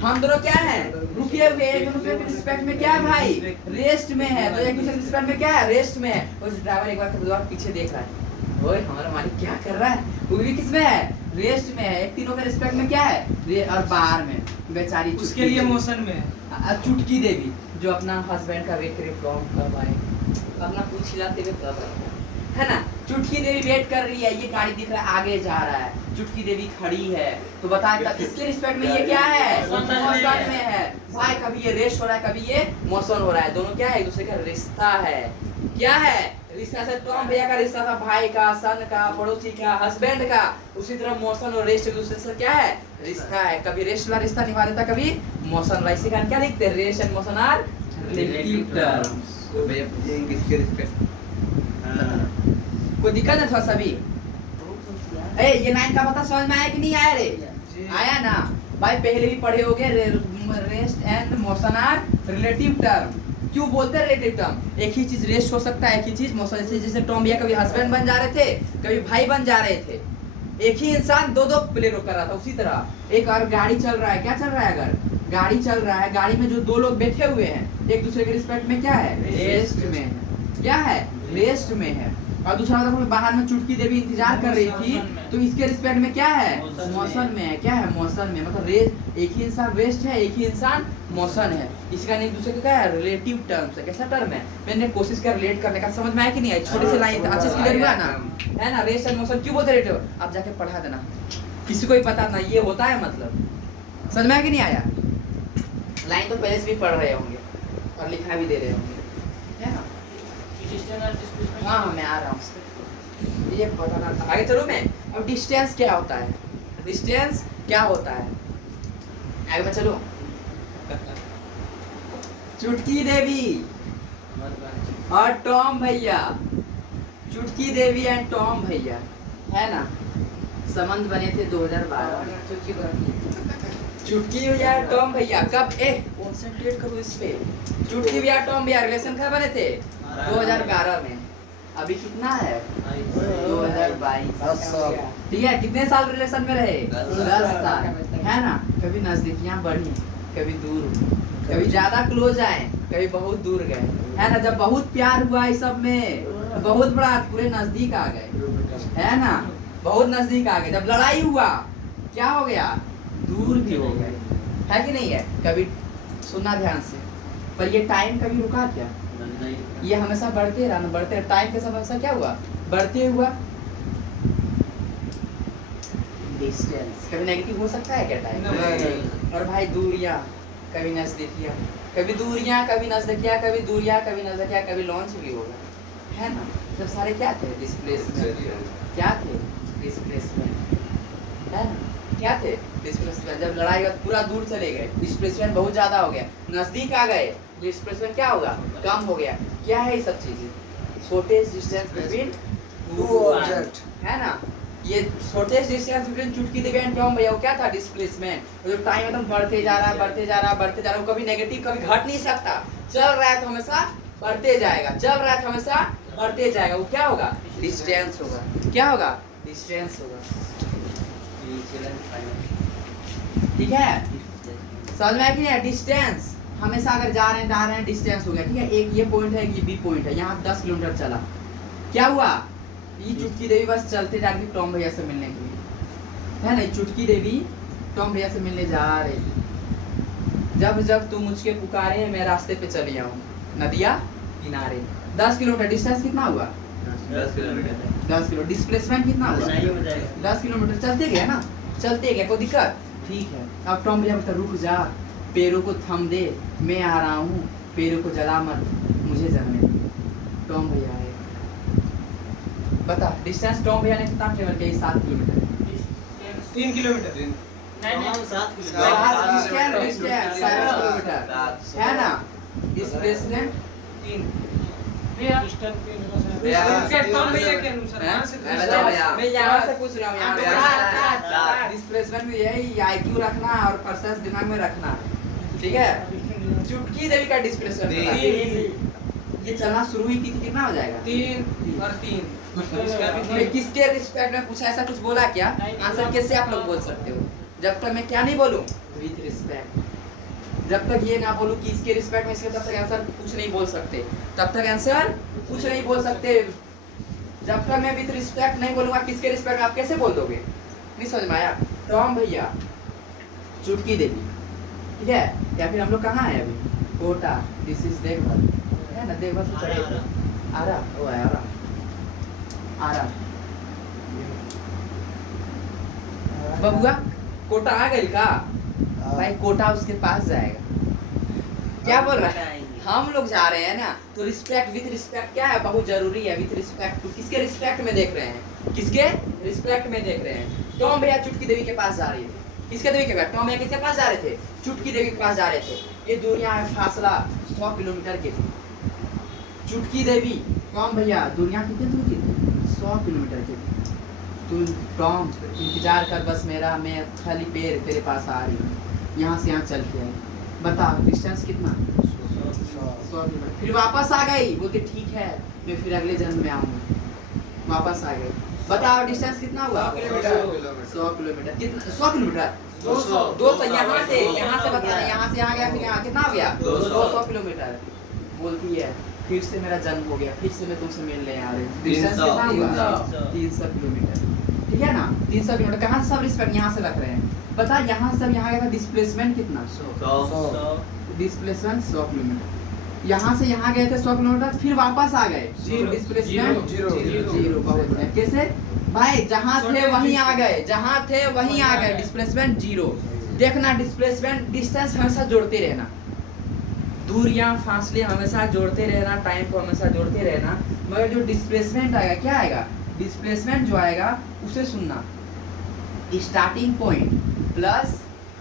हम दोनों क्या है, रुके हुए हैं, एक दूसरे के रिस्पेक्ट में क्या है भाई, रेस्ट में है। तो एक दूसरे के रिस्पेक्ट में क्या है, रेस्ट में है। उस ड्राइवर एक बार पीछे देख रहा है, ओए हमारा मालिक क्या कर रहा है, वो भी किस में है, रेस्ट में है। एक तीनों के रिस्पेक्ट में क्या है, और बाहर में बेचारी उसके लिए मोशन में है। चुटकी देवी जो अपना हस्बैंड का वेट करे कब आए, अपना पूछ हिलाते हुए कब आए, है ना। चुटकी देवी वेट कर रही है, ये गाड़ी दिख रहा है आगे जा रहा है, चुटकी देवी खड़ी है। तो बताएं इसके रिस्पेक्ट में ये क्या है, मोशन में है भाई। कभी ये रेस्ट हो रहा है, कभी ये मोशन हो रहा है, दोनों क्या है, एक दूसरे का रिश्ता है। क्या है रिश्ता, से टॉम भैया का रिश्ता था भाई का, सन का, पड़ोसी का, हस्बैंड का। उसी तरह मोशन और रेस्ट एक दूसरे से क्या है, रिश्ता है। कभी रेस्ट वाला रिश्ता निभा देता, कभी मोशन वाला। इसी कारण क्या लिखते हैं, rest and motion are relative terms. तो भैया पूछेंगे किसके रिस्पेक्ट। कोई दिक्कत है थोड़ा सा भी? ए ये 9 का पता समझ में आया कि नहीं आया रे? आया ना भाई, पहले भी पढ़े होगे, rest and motion are relative term. क्यों बोलते हैं रिलेटिव टर्म? एक ही चीज रेस्ट हो सकता है, एक ही चीज मोशन। जैसे टॉम भैया कभी हस्बैंड बन जा रहे थे, कभी भाई बन जा रहे थे। एक ही इंसान दो प्ले कर रहा था। उसी तरह एक और गाड़ी चल रहा है, क्या चल रहा है, अगर गाड़ी चल रहा है, गाड़ी में जो दो लोग बैठे हुए हैं, एक दूसरे के रिस्पेक्ट में क्या है, रेस्ट में है। क्या है, रेस्ट में है। और दूसरा मतलब बाहर में चुटकी देवी इंतजार कर रही थी, तो इसके रिस्पेक्ट में क्या है, मोशन में है। क्या है, मोशन में। मतलब रेस्ट, एक ही इंसान रेस्ट है, एक ही इंसान मोशन है। इसका एक दूसरे का क्या है, रिलेटिव टर्म्स है। कैसा टर्म है, मैंने कोशिश कर रिलेट करने का, समझ में आया कि नहीं आया? छोटे से लाइन अच्छे से क्लियर हुआ ना, है ना। रेस्ट एंड मोशन क्यों बोलते रिलेटिव, आप जाके पढ़ा देना, किसी को भी पता ना ये होता है। मतलब समझ में आया कि नहीं आया? लाइन तो पहले से भी पढ़ रहे होंगे और लिखा भी दे रहे होंगे, है ना। हाँ मैं आ रहा हूँ, ये बताना था। आगे चलो मैं, अब डिस्टेंस क्या होता है, डिस्टेंस क्या होता है, आगे मैं चलो। चुटकी देवी और टॉम भैया, चुटकी देवी एंड टॉम भैया, है ना, संबंध बने थे 2012 में। चुटकी भैया टॉम भैया कब, कंसंट्रेट करो इस पे। चुटकी भैया टॉम भैया रिलेशन कब बने थे, 2012 में। अभी कितना है 2022। 10 साल। ठीक है, कितने साल रिलेशन में रहे 10 10 साल, है ना। कभी नजदीकियां बढ़ी, कभी दूर हुई, कभी ज्यादा क्लोज आए, कभी बहुत दूर गए, है ना। जब बहुत प्यार हुआ इस सब में, बहुत बड़ा पूरे नजदीक आ गए, है ना, बहुत नजदीक आ गए। जब लड़ाई हुआ क्या हो गया, दूर भी हो गए, है कि नहीं है। कभी सुनना ध्यान से, पर ये टाइम कभी रुका क्या, ये हमेशा बढ़ते रहा ना, बढ़ते टाइम के साथ हमेशा क्या हुआ, बढ़ते हुआ। डिस्टेंस कभी नेगेटिव हो सकता है क्या टाइम, नहीं। और भाई दूरियां, कभी नजदीकियां, कभी दूरियां, कभी नजदीकियां, कभी दूरियां, कभी नजदीकियां, कभी लॉन्च भी होगा, है ना। सब सारे क्या थे, डिस्प्लेसमेंट, क्या थे, डिस्प्लेसमेंट, है ना, क्या थे, डिस्प्लेसमेंट। जब लड़ाई हुआ पूरा दूर चले गए, डिस्प्लेसमेंट बहुत ज्यादा हो गया, नजदीक आ गए, डिस्प्लेसमेंट क्या होगा, कम हो गया। क्या है ये सब चीजें, shortage distance between two object, है ना। ये शॉर्टेज डिस्टेंस बिटवीन चुटकी देवी एंड टॉम भैया, वो क्या था, डिस्प्लेसमेंट। जो टाइम एकदम बढ़ते जा रहा है, बढ़ते जा रहा है, बढ़ते जा रहा है, वो कभी नेगेटिव कभी घट नहीं सकता, चल रहा है तो हमेशा बढ़ते जाएगा, चल रहा है तो हमेशा बढ़ते जाएगा। वो क्या होगा, डिस्टेंस होगा, क्या होगा, डिस्टेंस होगा। ठीक है, समझ में आया कि नहीं, डिस्टेंस हमेशा अगर जा रहे हैं डिस्टेंस हो गया, ठीक है। एक ये पॉइंट है, ये बी पॉइंट है, यहाँ 10 किलोमीटर चला, क्या हुआ, ये चुटकी देवी बस चलते जा रही थी टॉम भैया से मिलने के लिए, है ना। चुटकी देवी टॉम भैया से मिलने जा रही थी। जब जब तुम मुझके पुकारे मैं रास्ते पे चली आऊँ नदिया किनारे। 10 किलोमीटर डिस्टेंस कितना हुआ, 10 किलोमीटर। 10 किलो। डिस्प्लेसमेंट कितना हुआ, 10 किलोमीटर। चलते गए ना, चलते गए, कोई दिक्कत, ठीक है। अब टॉम भैया बोलता रुक जा, पैरों को थम दे, मैं आ रहा हूँ, पैरों को जला मत, मुझे जाने दे। टॉम भैया आए, बता डिस्टेंस टॉम भैया ने कितना ट्रेवल किया, 7 किलोमीटर। 3 किलोमीटर। है ना। डिस्प्लेसमेंट 3। टॉम भैया के अनुसार यहाँ से मैं यहाँ से पूछ रहा हूँ, यहाँ पे चार। डिस्प्लेसमेंट में यही आईक्यू रखना और परसेंट दिमाग में रखना, ठीक है। चुटकी देवी का डिस्प्लेसमेंट ये चलना शुरू हुई थी, कितना हो जाएगा, 3 और 3। किसके रिस्पेक्ट में पूछा, ऐसा कुछ बोला क्या, आंसर कैसे आप लोग बोल सकते हो। जब तक मैं क्या नहीं बोलूं, विथ रिस्पेक्ट, जब तक ये ना बोलूं कि इसके रिस्पेक्ट में इसके, तब तक आंसर कुछ नहीं बोल सकते, तब तक आंसर कुछ नहीं बोल सकते। जब तक मैं विथ रिस्पेक्ट नहीं बोलूंगा, किसके रिस्पेक्ट आप कैसे बोल दोगे, नहीं समझ में आया। टॉम भैया चुटकी देवी, ठीक है, या फिर हम लोग कहाँ है अभी, कोटा, दिस इज देखभाल, है ना, देखभाल से चढ़े आ रहा, वो है आ रहा बबुआ, कोटा आ गई का भाई, कोटा उसके पास जाएगा, क्या बोल रहा है, हम लोग जा रहे हैं ना, तो रिस्पेक्ट, विथ रिस्पेक्ट क्या है, बहुत जरूरी है। विथ रिस्पेक्ट तो किसके रिस्पेक्ट में देख रहे हैं, किसके रिस्पेक्ट में देख रहे हैं। टॉम भैया चुटकी देवी के पास जा रही है, किसके देवी के पास, टॉम भैया किसके पास जा रहे थे, चुटकी देवी के पास जा रहे थे। ये दूरियां है, फासला 100 किलोमीटर के थी। चुटकी देवी टॉम भैया दुनिया कितनी दूर की थी, 100 किलोमीटर की थी। तू टॉम इंतजार कर बस मेरा, मैं खाली पैर तेरे पास आ रही हूँ, यहाँ से यहाँ चल के आई। बता डिस्टेंस कितना, 100 किलोमीटर। फिर वापस आ गई, बोलते ठीक है मैं फिर अगले जन्म में आऊँगी, वापस आ गई। बताओ डिस्टेंस कितना हुआ, 100 किलोमीटर। कितना, 100 किलोमीटर, 200 यहाँ से बताना, यहाँ से यहाँ गया, फिर यहाँ कितना हो गया, 200 किलोमीटर। बोलती है फिर से मेरा जन्म हो गया, फिर से मैं तुमसे मिलने आ रही हूँ। डिस्टेंस कितना हुआ, 300 किलोमीटर, ठीक है ना। 300 किलोमीटर, कहाँ से सब रिस्पेक्ट यहाँ से रख रहे हैं, पता यहाँ से सब यहाँ गया था। डिस्प्लेसमेंट कितना, 100, डिस्प्लेसमेंट 100 किलोमीटर। यहाँ से यहाँ गए थे 100 किलोमीटर, फिर वापस आ गए, डिस्प्लेसमेंट 0। बहुत बढ़िया, कैसे भाई, जहाँ थे वहीं आ गए, जहाँ थे वहीं आ गए, डिस्प्लेसमेंट 0। देखना डिस्प्लेसमेंट, डिस्टेंस हमेशा जोड़ते रहना, दूरियां फासले हमेशा जोड़ते रहना, टाइम को हमेशा जोड़ते रहना। मगर जो डिस्प्लेसमेंट आएगा, क्या आएगा, डिस्प्लेसमेंट जो आएगा उसे सुनना, starting point plus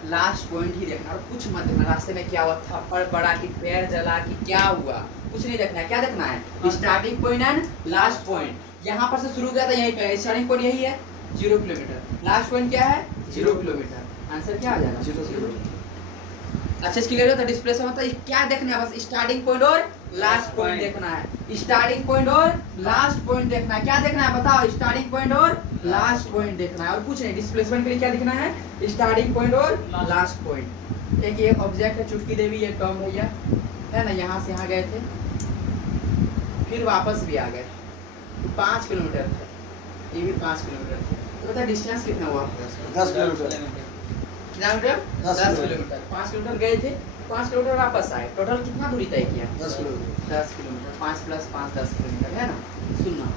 last point ही देखना, और कुछ मत देखना रास्ते में क्या हुआ, थप्पड़ पड़ा कि पैर जला कि क्या हुआ, कुछ नहीं देखना है। क्या देखना है, starting point and last point. यहाँ पर से शुरू किया था यहीं पे, स्टार्टिंग पॉइंट यही है 0 किलोमीटर, लास्ट पॉइंट क्या है 0 किलोमीटर। आंसर क्या आ जाएगा, 0। अच्छे से क्लियर हो तो डिस्प्लेसमेंट मतलब क्या देखना है, बस स्टार्टिंग पॉइंट और लास्ट पॉइंट देखना है। स्टार्टिंग पॉइंट और लास्ट पॉइंट देखना है। क्या देखना है बताओ? स्टार्टिंग पॉइंट और लास्ट पॉइंट देखना है और कुछ नहीं। डिस्प्लेसमेंट के लिए क्या देखना है? स्टार्टिंग पॉइंट और लास्ट पॉइंट। एक ये ऑब्जेक्ट है चुटकी देवी, ये टर्म भैया है ना, यहाँ से यहाँ गए थे फिर वापस भी आ गए, तो 5 किलोमीटर था, ये भी 5 किलोमीटर था। तो बता डिस्टेंस कितना हुआ? 10 किलोमीटर। कितना मीटर? 10 10 किलोमीटर। 5 किलोमीटर गए थे, 5 किलोमीटर वापस आए। टोटल कितना दूरी तय किया? 10 किलोमीटर। 10 किलोमीटर। 5 + 5 10 किलोमीटर है ना। सुनना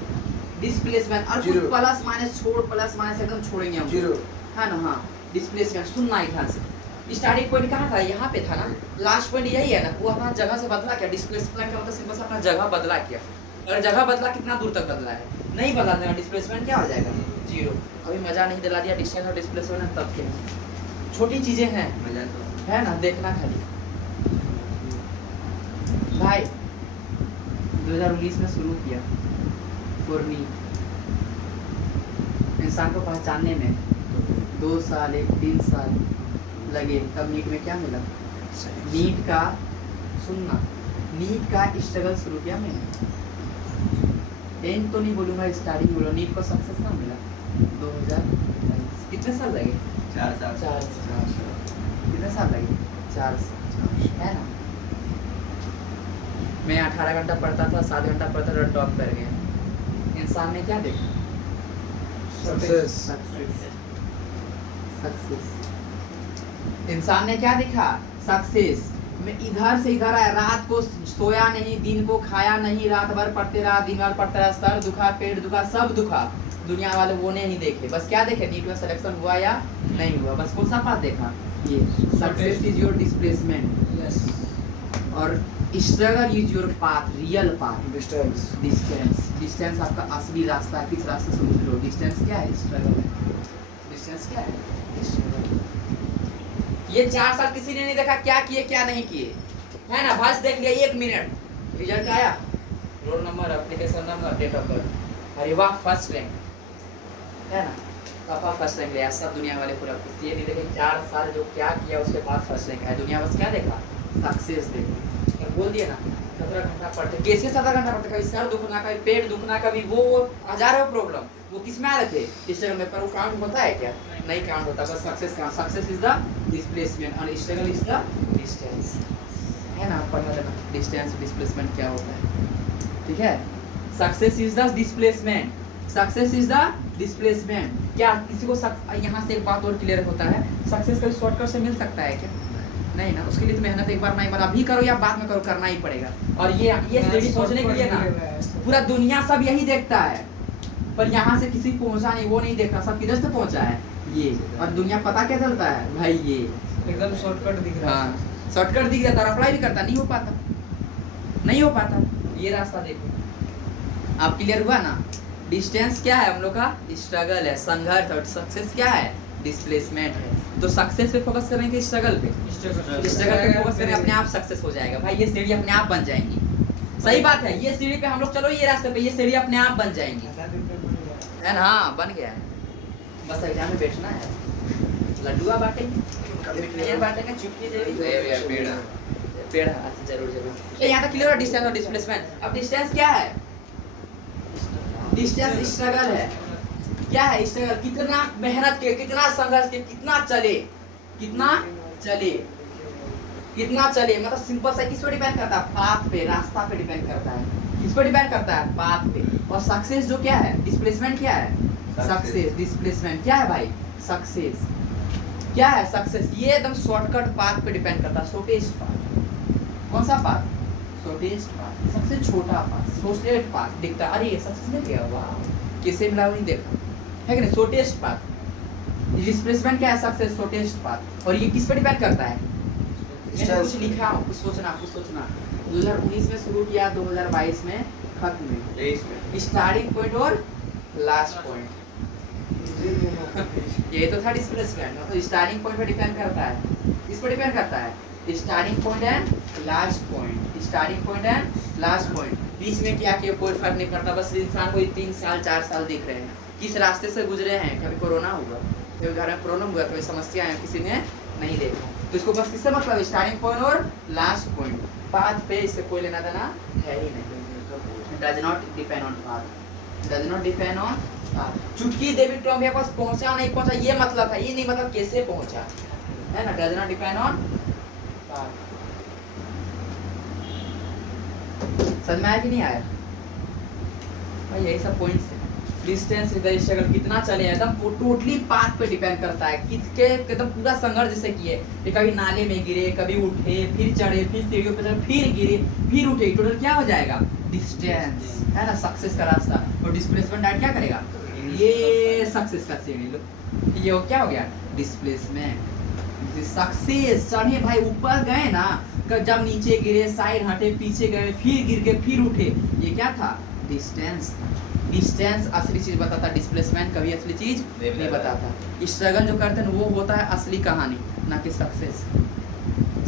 डिस्प्लेसमेंट और कुछ Zero. प्लस माइनस छोड़, प्लस माइनस एकदम छोड़ेंगे हम 0 है ना। हाँ डिस्प्लेसमेंट सुनना एक ध्यान से। स्टार्टिंग पॉइंट कहाँ था? यहाँ पे था ना। लास्ट पॉइंट यही है ना। वो अपना जगह से बदला क्या? डिस्प्लेसमेंट का मतलब सिंपल सा अपना जगह बदला क्या। अगर जगह बदला कितना दूर तक बदला है? नहीं बदला तो डिस्प्लेसमेंट क्या हो जाएगा? 0। अभी मजा नहीं दिला दिया डिस्टेंस और डिस्प्लेसमेंट तब के छोटी चीजें हैं मजा तो है ना, देखना खाली। भाई 2019 में शुरू किया फॉर्मी इंसान को पहचानने में 2 साल 3 साल लगे, तब नीट में क्या मिला? नीट का सुनना, नीट का स्ट्रगल शुरू किया मैंने। एंड तो नहीं बोलूँगा, स्टार्टिंग बोलो। नीट को सक्सेस कहाँ मिला? 2022। कितने साल लगे? 4 साल 4 साल। कितने साल लगे? 4 साल है ना। मैं 18 घंटा पढ़ता था, 7 घंटा पढ़ता था, टॉप कर गया। इंसान ने क्या देखा? सक्सेस। सक्सेस। इंसान ने क्या देखा? सक्सेस। मैं इधर से इधर आया, रात को सोया नहीं, दिन को खाया नहीं, रात भर पढ़ते रहा, दिन भर पढ़ते रहा, सर दुखा, पेट दुखा, सब दुखा। दुनिया वाले वो नहीं देखे, बस क्या देखे? नीट में सिलेक्शन हुआ या नहीं हुआ, बस कौन सा पाथ देखा? ये success is your displacement yes और struggle is your path, real path. Distance. Distance आपका असली रास्ता है। किस रास्ते से गुजरे हो? डिस्टेंस क्या है? स्ट्रगल है। डिस्टेंस क्या है? स्ट्रगल। ये 4 साल किसी ने नहीं देखा क्या किए क्या नहीं किए है ना। बस देख लिया 1 मिनट, रिजल्ट आया, roll number, application number, date of birth, अरे वाह फर्स्ट रैंक है ना। पापा फर्स्ट रैंक लिया, सब दुनिया वाले पूरा खुश। ये नहीं देखे 4 साल जो क्या किया उसके बाद फर्स्ट रैंक आया। दुनिया बस क्या देखा? सक्सेस देखा। बोल दिया ना 17 घंटा पढ़ते, कैसे 17 घंटा पढ़ते? कभी सर दुखना, कभी पेट दुखना, कभी वो हजारों प्रॉब्लम। वो किस में आ रहे थे? स्ट्रगल में। पर वो काउंट होता है क्या? नहीं काउंट होता, बस सक्सेस का। सक्सेस इज द डिस्प्लेसमेंट और स्ट्रगल इज द डिस्टेंस है ना। पढ़ना लेना डिस्टेंस डिस्प्लेसमेंट क्या होता है, ठीक है। Success is the displacement, success is the displacement. क्या किसी को यहाँ से एक बात और क्लियर होता है, सक्सेस कभी शॉर्टकट से मिल सकता है क्या? नहीं ना। उसके लिए तो मेहनत एक बार नहीं, बार अभी करो या बाद में करो, करना ही पड़ेगा। और ये सीढ़ी पहुंचने के लिए ना पूरा दुनिया सब यही देखता है, पर यहाँ से किसी पहुंचा नहीं, वो नहीं देखता, सब किधर से पहुंचा है? ये। और दुनिया पता क्या चलता है भाई? ये एकदम शॉर्टकट दिख रहा है। हाँ शॉर्टकट दिख जाता है, अप्लाई भी करता, नहीं हो पाता, नहीं हो पाता। ये रास्ता देखो, आप क्लियर हुआ ना। डिस्टेंस क्या है हम लोग का? स्ट्रगल है, संघर्ष। और सक्सेस क्या है? डिस्प्लेसमेंट है। तो सक्सेस पे फोकस करें कि स्ट्रगल पे? स्ट्रगल पे फोकस करें, अपने आप सक्सेस हो जाएगा भाई। ये सीढ़ी अपने आप बन जाएंगी। सही बात है, ये सीढ़ी पे हम लोग चलो, ये रास्ते पे ये सीढ़ी अपने आप बन जाएंगी है ना। हाँ बन गया है, बस एग्जाम में बैठना है। लड्डुआ बांटेंगे, मिठाइयाँ बांटेंगे, चुटकी देवी, पेड़। अच्छा जरूर जरूर। यहाँ तक क्लियर है डिस्टेंस और डिस्प्लेसमेंट। अब डिस्टेंस क्या है? डिस्टेंस स्ट्रगल है। क्या है स्ट्रगल? कितना मेहनत के, कितना संघर्ष के, कितना चले, कितना चले, कितना चले। मतलब सिंपल सा किस पे डिपेंड करता है? पाथ पे, रास्ता पे डिपेंड करता है। किस पे डिपेंड करता है? पाथ पे। और सक्सेस जो क्या है? डिस्प्लेसमेंट क्या है? सक्सेस। डिस्प्लेसमेंट क्या है भाई? सक्सेस। क्या है सक्सेस? ये एकदम शॉर्टकट पाथ पे डिपेंड करता है, शॉर्टेस्ट पाथ। कौन सा पाथ? शॉर्टेस्ट पाथ, सबसे छोटा पाथ, शॉर्टेस्ट पाथ दिखता है। अरे ये सक्सेस नहीं गया, वाह किसे मिला नहीं देखा है कि नहीं? Shortest path. डिस्प्लेसमेंट क्या है? Success, shortest path. और ये किस पे डिपेंड करता है? मैंने कुछ लिखा हूँ, कुछ सोचना, कुछ सोचना। 2019 में शुरू किया, 2022 में खत्म में। स्टार्टिंग पॉइंट और लास्ट पॉइंट, ये तो था डिस्प्लेसमेंट। तो स्टार्टिंग पॉइंट पे डिपेंड करता है, इस पर डिपेंड करता है starting point and last point. Starting point and last point, बीच में क्या किया कोई फर्क नहीं पड़ता। बस इंसान को 3 साल 4 साल दिख रहे हैं, किस रास्ते से गुजरे हैं। कभी कोरोना हुआ, कभी घर में प्रॉब्लम हुआ, कभी समस्या है, किसी ने नहीं देखा। तो इसको बस किससे मतलब, स्टार्टिंग पॉइंट और लास्ट पॉइंट। पाथ पे इससे कोई लेना देना है ही नहीं। Does not depend on path, does not depend on path. चुटकी डेविड टॉम के पास पहुंचा नहीं पहुंचा ये मतलब था, ये नहीं मतलब कैसे पहुंचा, है ना। Does not depend on path. समझ में आया कि नहीं आया भाई, यही सब पॉइंट्स है। डिस्टेंस इज द स्ट्रगल, कितना चले एकदम टोटली पाथ पे डिपेंड करता है, किसके एकदम पूरा संघर्ष जैसे किए। ये कभी नाले में गिरे, कभी उठे, फिर चढ़े, फिर सीढ़ियों पे चढ़े, फिर गिरे, फिर उठे, टोटल क्या हो जाएगा, डिस्टेंस, है ना, सक्सेस का रास्ता। और डिस्प्लेसमेंट डायरेक्ट क्या करेगा, ये सक्सेस का सीढ़ी लो, ये क्या हो गया, डिस्प्लेसमेंट। सक्सेस चढ़े भाई, ऊपर गए ना, जब नीचे गिरे, साइड हटे, पीछे गए, फिर गिर के फिर उठे, ये क्या था, डिस्टेंस। डिस्टेंस असली चीज बताता, डिस्प्लेसमेंट कभी असली चीज नहीं बताता। स्ट्रगल जो करते हैं वो होता है असली कहानी, ना कि सक्सेस।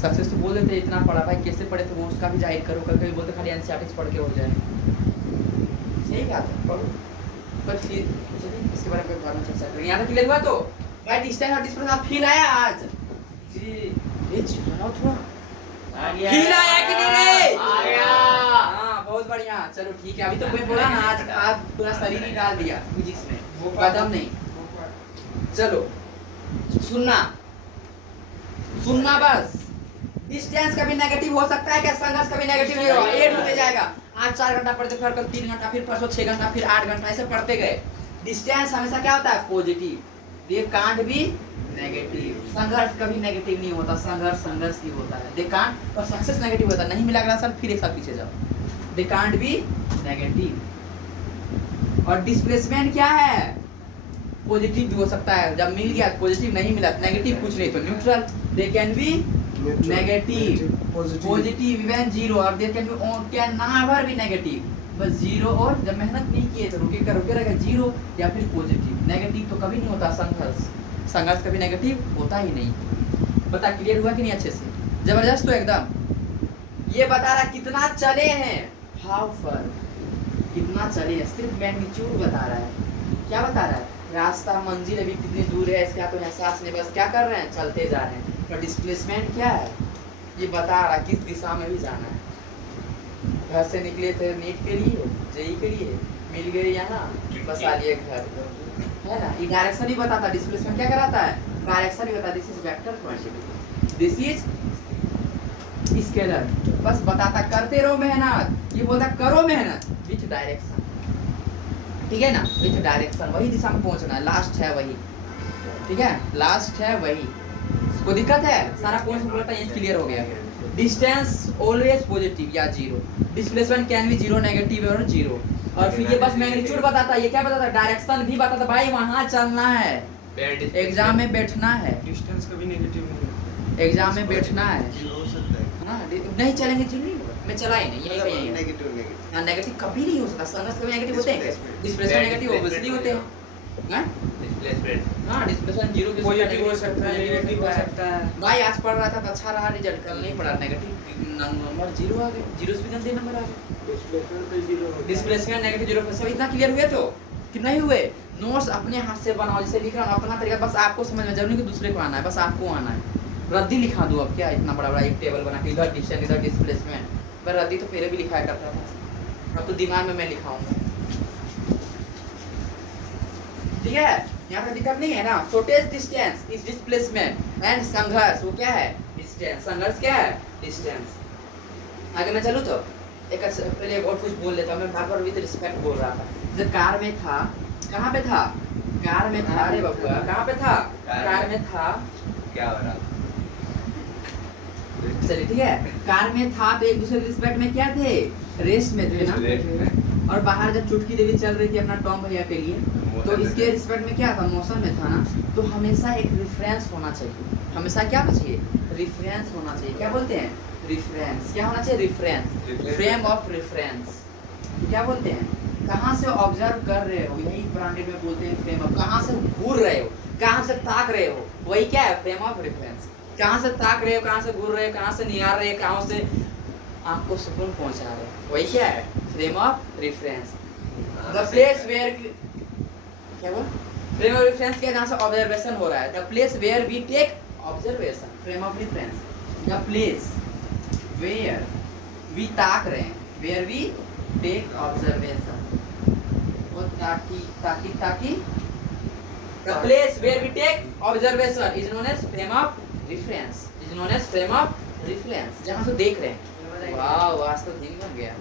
सक्सेस तो बोल देते इतना पढ़ा भाई, कैसे पढ़े थे वो उसका भी जाहिर करो, कभी कभी बोलते खाली एनसीईआरटी पढ़ के हो जाए, सही बात है, पढ़ो। पर फिर इसके बारे में बाद में चर्चा करेंगे। यहाँ तक क्लियर हुआ तो भाई, डिस्टेंस और डिस्प्लेसमेंट फील आया आज जी, ये चीज बनाओ थोड़ा, फील आया कि नहीं रे, आ गया। हाँ बहुत बढ़िया, चलो ठीक है। अभी तो मैं बोला ना, आज पूरा शरीर ही डाल दिया फिजिक्स में, कदम नहीं। चलो सुनना सुनना बस। डिस्टेंस कभी नेगेटिव हो सकता है क्या, संघर्ष कभी नेगेटिव नहीं होगा, 8 होते जाएगा। आज 4 घंटा पढ़ते, फिर कल 3 घंटा, फिर परसों 6 घंटा, फिर 8 घंटा, ऐसे पढ़ते गए। डिस्टेंस हमेशा क्या होता है, पॉजिटिव, दे कांट भी नेगेटिव। संघर्ष कभी नेगेटिव नहीं होता, संघर्ष ही होता है, दे कांट। और सक्सेस नेगेटिव होता है, नहीं मिला अगला साल फिर एक साल पीछे जाओ, दे कांट भी नेगेटिव। और डिस्प्लेसमेंट क्या है, पॉजिटिव भी हो सकता है, जब मिल गया पॉजिटिव, नहीं मिला नेगेटिव, कुछ नहीं तो neutral. They can be negative, positive, even zero. और they can be can never be negative, बस जीरो। और जब मेहनत नहीं किए तो रुके रहेगा जीरो, या फिर पॉजिटिव। नेगेटिव तो कभी नहीं होता, संघर्ष कभी नेगेटिव होता ही नहीं। बता क्लियर हुआ कि नहीं अच्छे से, जबरदस्त तो एकदम। ये बता रहा कितना चले हैं, हाउ फर, कितना चले हैं, सिर्फ मैग्नीट्यूड बता रहा है। क्या बता रहा है, रास्ता मंजिल अभी कितनी दूर है इसका तो एहसास नहीं, बस क्या कर रहे हैं, चलते जा रहे हैं। तो डिस्प्लेसमेंट क्या है, ये बता रहा किस दिशा में भी जाना है। घर से निकले थे नीट के लिए, जेई के लिए, मिल गए यहाँ, बस आ लिए घर, है ना। ये डायरेक्शन ही बताता, डिस्प्लेसमेंट क्या कराता है, डायरेक्शन ही बताता। This is vector quantity, this is scalar, बस बताता करते रहो मेहनत। ये बोलता करो मेहनत, विच डायरेक्शन, ठीक है ना, विच डायरेक्शन, वही दिशा में पहुंचना है, लास्ट है वही, ठीक है, लास्ट है वही। कोई दिक्कत है, सारा पॉइंट बोलता है, ये क्लियर हो गया। डिस्टेंस ऑलवेज पॉजिटिव या zero, displacement can be zero, negative और जीरो। और फिर ये बस मैग्नीट्यूड बताता है, ये क्या बताता है, डायरेक्शन भी बताता, भाई वहां चलना है, एग्जाम में बैठना है, डिस्टेंस कभी नेगेटिव नहीं है, एग्जाम में बैठना है, जीरो हो सकता है। हाँ नहीं चलेंगे जीरो नहीं होगा, मैं चला ही नहीं, यही पे यही है। नेगेटिव हाँ नेगेटिव कभी नहीं हो सकता, संघर्ष कभी नेगेटिव होते हैं, डिस्प्लेसमेंट नेगेटिव ऑब्वियसली होते हैं, हैं? डिस्प्लेसमेंट हाँ डिस्प्लेसमेंट जीरो के पॉजिटिव हो सकता है, नेगेटिव हो सकता है। भाई आज पढ़ रहा था तो अच्छा रहा रिजल्ट, कल नहीं पढ़ा नेगेटिव नंबर जीरो आ गए, जीरो से भी गंदे नंबर आ गए। डिस्प्लेसमेंट पे जीरो होता है। डिस्प्लेसमेंट नेगेटिव जीरो पे सब इतना क्लियर हुए तो कि नहीं हुए। नोट्स अपने हाथ से बनाओ, जैसे लिख रहा हूँ अपना तरीका, बस आपको समझ में, जरूरी कि दूसरे को आना है, बस आपको आना है। रद्दी लिखा दूँ अब क्या, इतना बड़ा बड़ा एक टेबल बना के, इधर डिस्टेंस इधर डिस्प्लेसमेंट, पर रद्दी तो पहले भी लिखाया करता था, अब तो दिमाग में मैं लिखाऊंगा, ठीक है। यहाँ पे दिक्कत नहीं है ना। Shortage distance is displacement and संघर्ष, वो क्या है, डिस्टेंस। संघर्ष क्या है, डिस्टेंस। आगे मैं चलूँ तो एक पहले और कुछ बोल लेता हूँ, मैं भागवत विद रिस्पेक्ट बोल रहा था। जब कार में था, कहाँ पे था, कार में था, अरे बबुआ कहाँ पे था, कार में था, क्या हो रहा, चलिए ठीक है, कार में था तो एक दूसरे के रिस्पेक्ट में क्या थे, रेस्ट में थे ना। और बाहर जब चुटकी देवी चल रही थी अपना टॉम भैया के लिए, तो इसके रिस्पेक्ट में क्या था, मौसम में था ना। तो हमेशा एक रेफरेंस होना चाहिए, हमेशा क्या होना चाहिए, रेफरेंस होना चाहिए। क्या बोलते हैं, रेफरेंस, क्या होना चाहिए, रेफरेंस, फ्रेम ऑफ रेफरेंस। क्या बोलते हैं, कहाँ से ऑब्जर्व कर रहे हो, यही ब्रांडेड में बोलते हैं फ्रेम ऑफ। कहाँ से घूर रहे हो, कहाँ से ताक रहे हो, वही क्या है, फ्रेम ऑफ रेफरेंस। कहाँ से ताक रहे हो, कहाँ से घूर रहे हो, कहाँ से निहार रहे हो, कहाँ से आपको सुकून पहुंचा रहे हो, वही क्या है, frame of reference. The place where, क्या बोल, फ्रेम ऑफ रेफरेंस क्या, जहाँ से ऑब्जर्वेशन हो रहा है, the place where we take observation frame of reference the place where we ताक रहे हैं, वेयर वी टेक ऑब्जर्वेशन, वो ताकि the place where we take observation is known as frame of reference, is known as frame of reference, जहाँ से देख रहे हैं। वाह वाह तो दिन बन गया।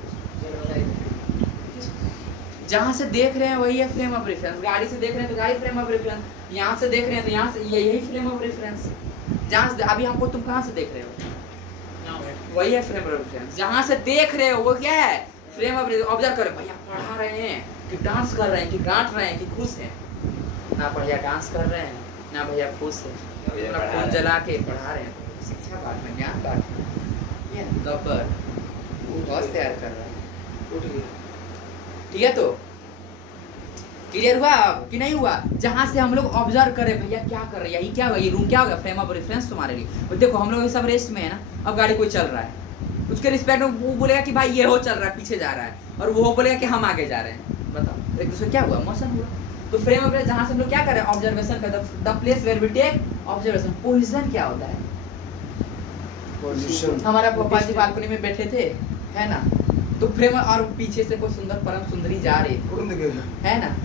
जहाँ से देख रहे हैं वही है फ्रेम ऑफ रेफरेंस। गाड़ी से देख रहे हैं तो गाड़ी फ्रेम ऑफ रेफरेंस, यहाँ से देख रहे हैं तो यहाँ से यही फ्रेम ऑफ रेफरेंस। जहाँ से अभी हमको तुम कहाँ से देख रहे हो वही है फ्रेम ऑफ रेफरेंस। जहाँ से देख रहे हो वो क्या है फ्रेम ऑफ रेफरेंस। ऑब्जर्व करो भैया पढ़ा रहे हैं कि डांस कर रहे हैं कि डांट रहे हैं कि खुश हैं, ना भैया डांस कर रहे हैं ना भैया खुश है, अपना फोन जला के पढ़ा रहे हैं। शिक्षा बात में ज्ञान बात में ये गब्बर बॉस तैयार कर रहा है। ठीक है तो क्लियर हुआ कि नहीं हुआ? जहाँ से हम लोग ऑब्जर्व करें भैया क्या कर रहे हैं, यही क्या होगा, ये रूम क्या होगा फ्रेम ऑफ रेफरेंस तुम्हारे लिए। और देखो हम लोग सब रेस्ट में है ना, अब गाड़ी कोई चल रहा है उसके रिस्पेक्ट में वो बोलेगा कि भाई ये हो चल रहा है पीछे जा रहा है, और वो बोलेगा कि हम आगे जा रहे हैं। बताओ एक दूसरे क्या हुआ, मोशन हुआ। तो फ्रेम ऑफ रेफरेंस जहाँ से हम लोग क्या कर रहे हैं ऑब्जर्वेशन का, the place where we take observation. Position क्या होता है? पोजीशन। हमारा पापा जी बालकनी में बैठे थे है ना, तो फ्रेम और पीछे से कोई सुंदर परम सुंदरी जा रही थी है ना,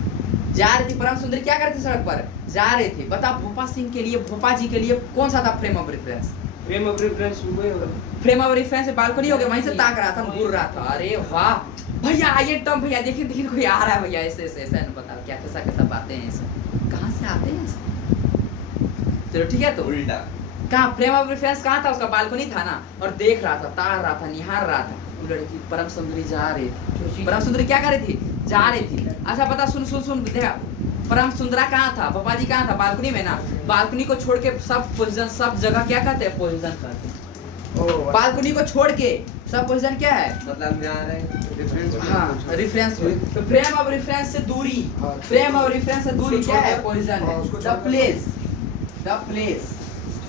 जा रही थी परम सुंदरी क्या करती सड़क पर जा रही थी। बता भोपा सिंह के लिए भोपा जी के लिए कौन सा था frame of reference? Frame of reference हुए होगा। फ्रेम ऑफ रेफरेंस बालकनी हो गया, वहीं से ताक रहा था घूर रहा था। अरे वाह भैया आइए टम भैया देखिए देखिए कोई आ रहा है भैया ऐसे ऐसे ऐसा ना बताओ क्या कैसा कैसा बातें हैं इसमें, कहाँ से आते हैं ऐसे। चलो ठीक है तो उल्टा कहाँ फ्रेम ऑफ रेफरेंस कहाँ था? उसका बालकनी था ना, और देख रहा था ताड़ रहा था निहार रहा था। वो लड़की परम सुंदरी जा रही थी, परम सुंदरी क्या कर रही थी जा रही थी। अच्छा पता सुन सुन सुन देखा परम सुंदरा कहाँ था, पापा जी कहाँ था बालकनी में ना। बालकनी को छोड़ के सब पोजीशन सब जगह क्या कहते हैं पोजीशन कहते हैं। बालकनी को छोड़ के सब पोजीशन क्या है मतलब यहाँ रहे रेफरेंस। हाँ रेफरेंस में। तो फ्रेम ऑफ रेफरेंस से दूरी, फ्रेम ऑफ रेफरेंस से दूरी क्या है पोजीशन है। The place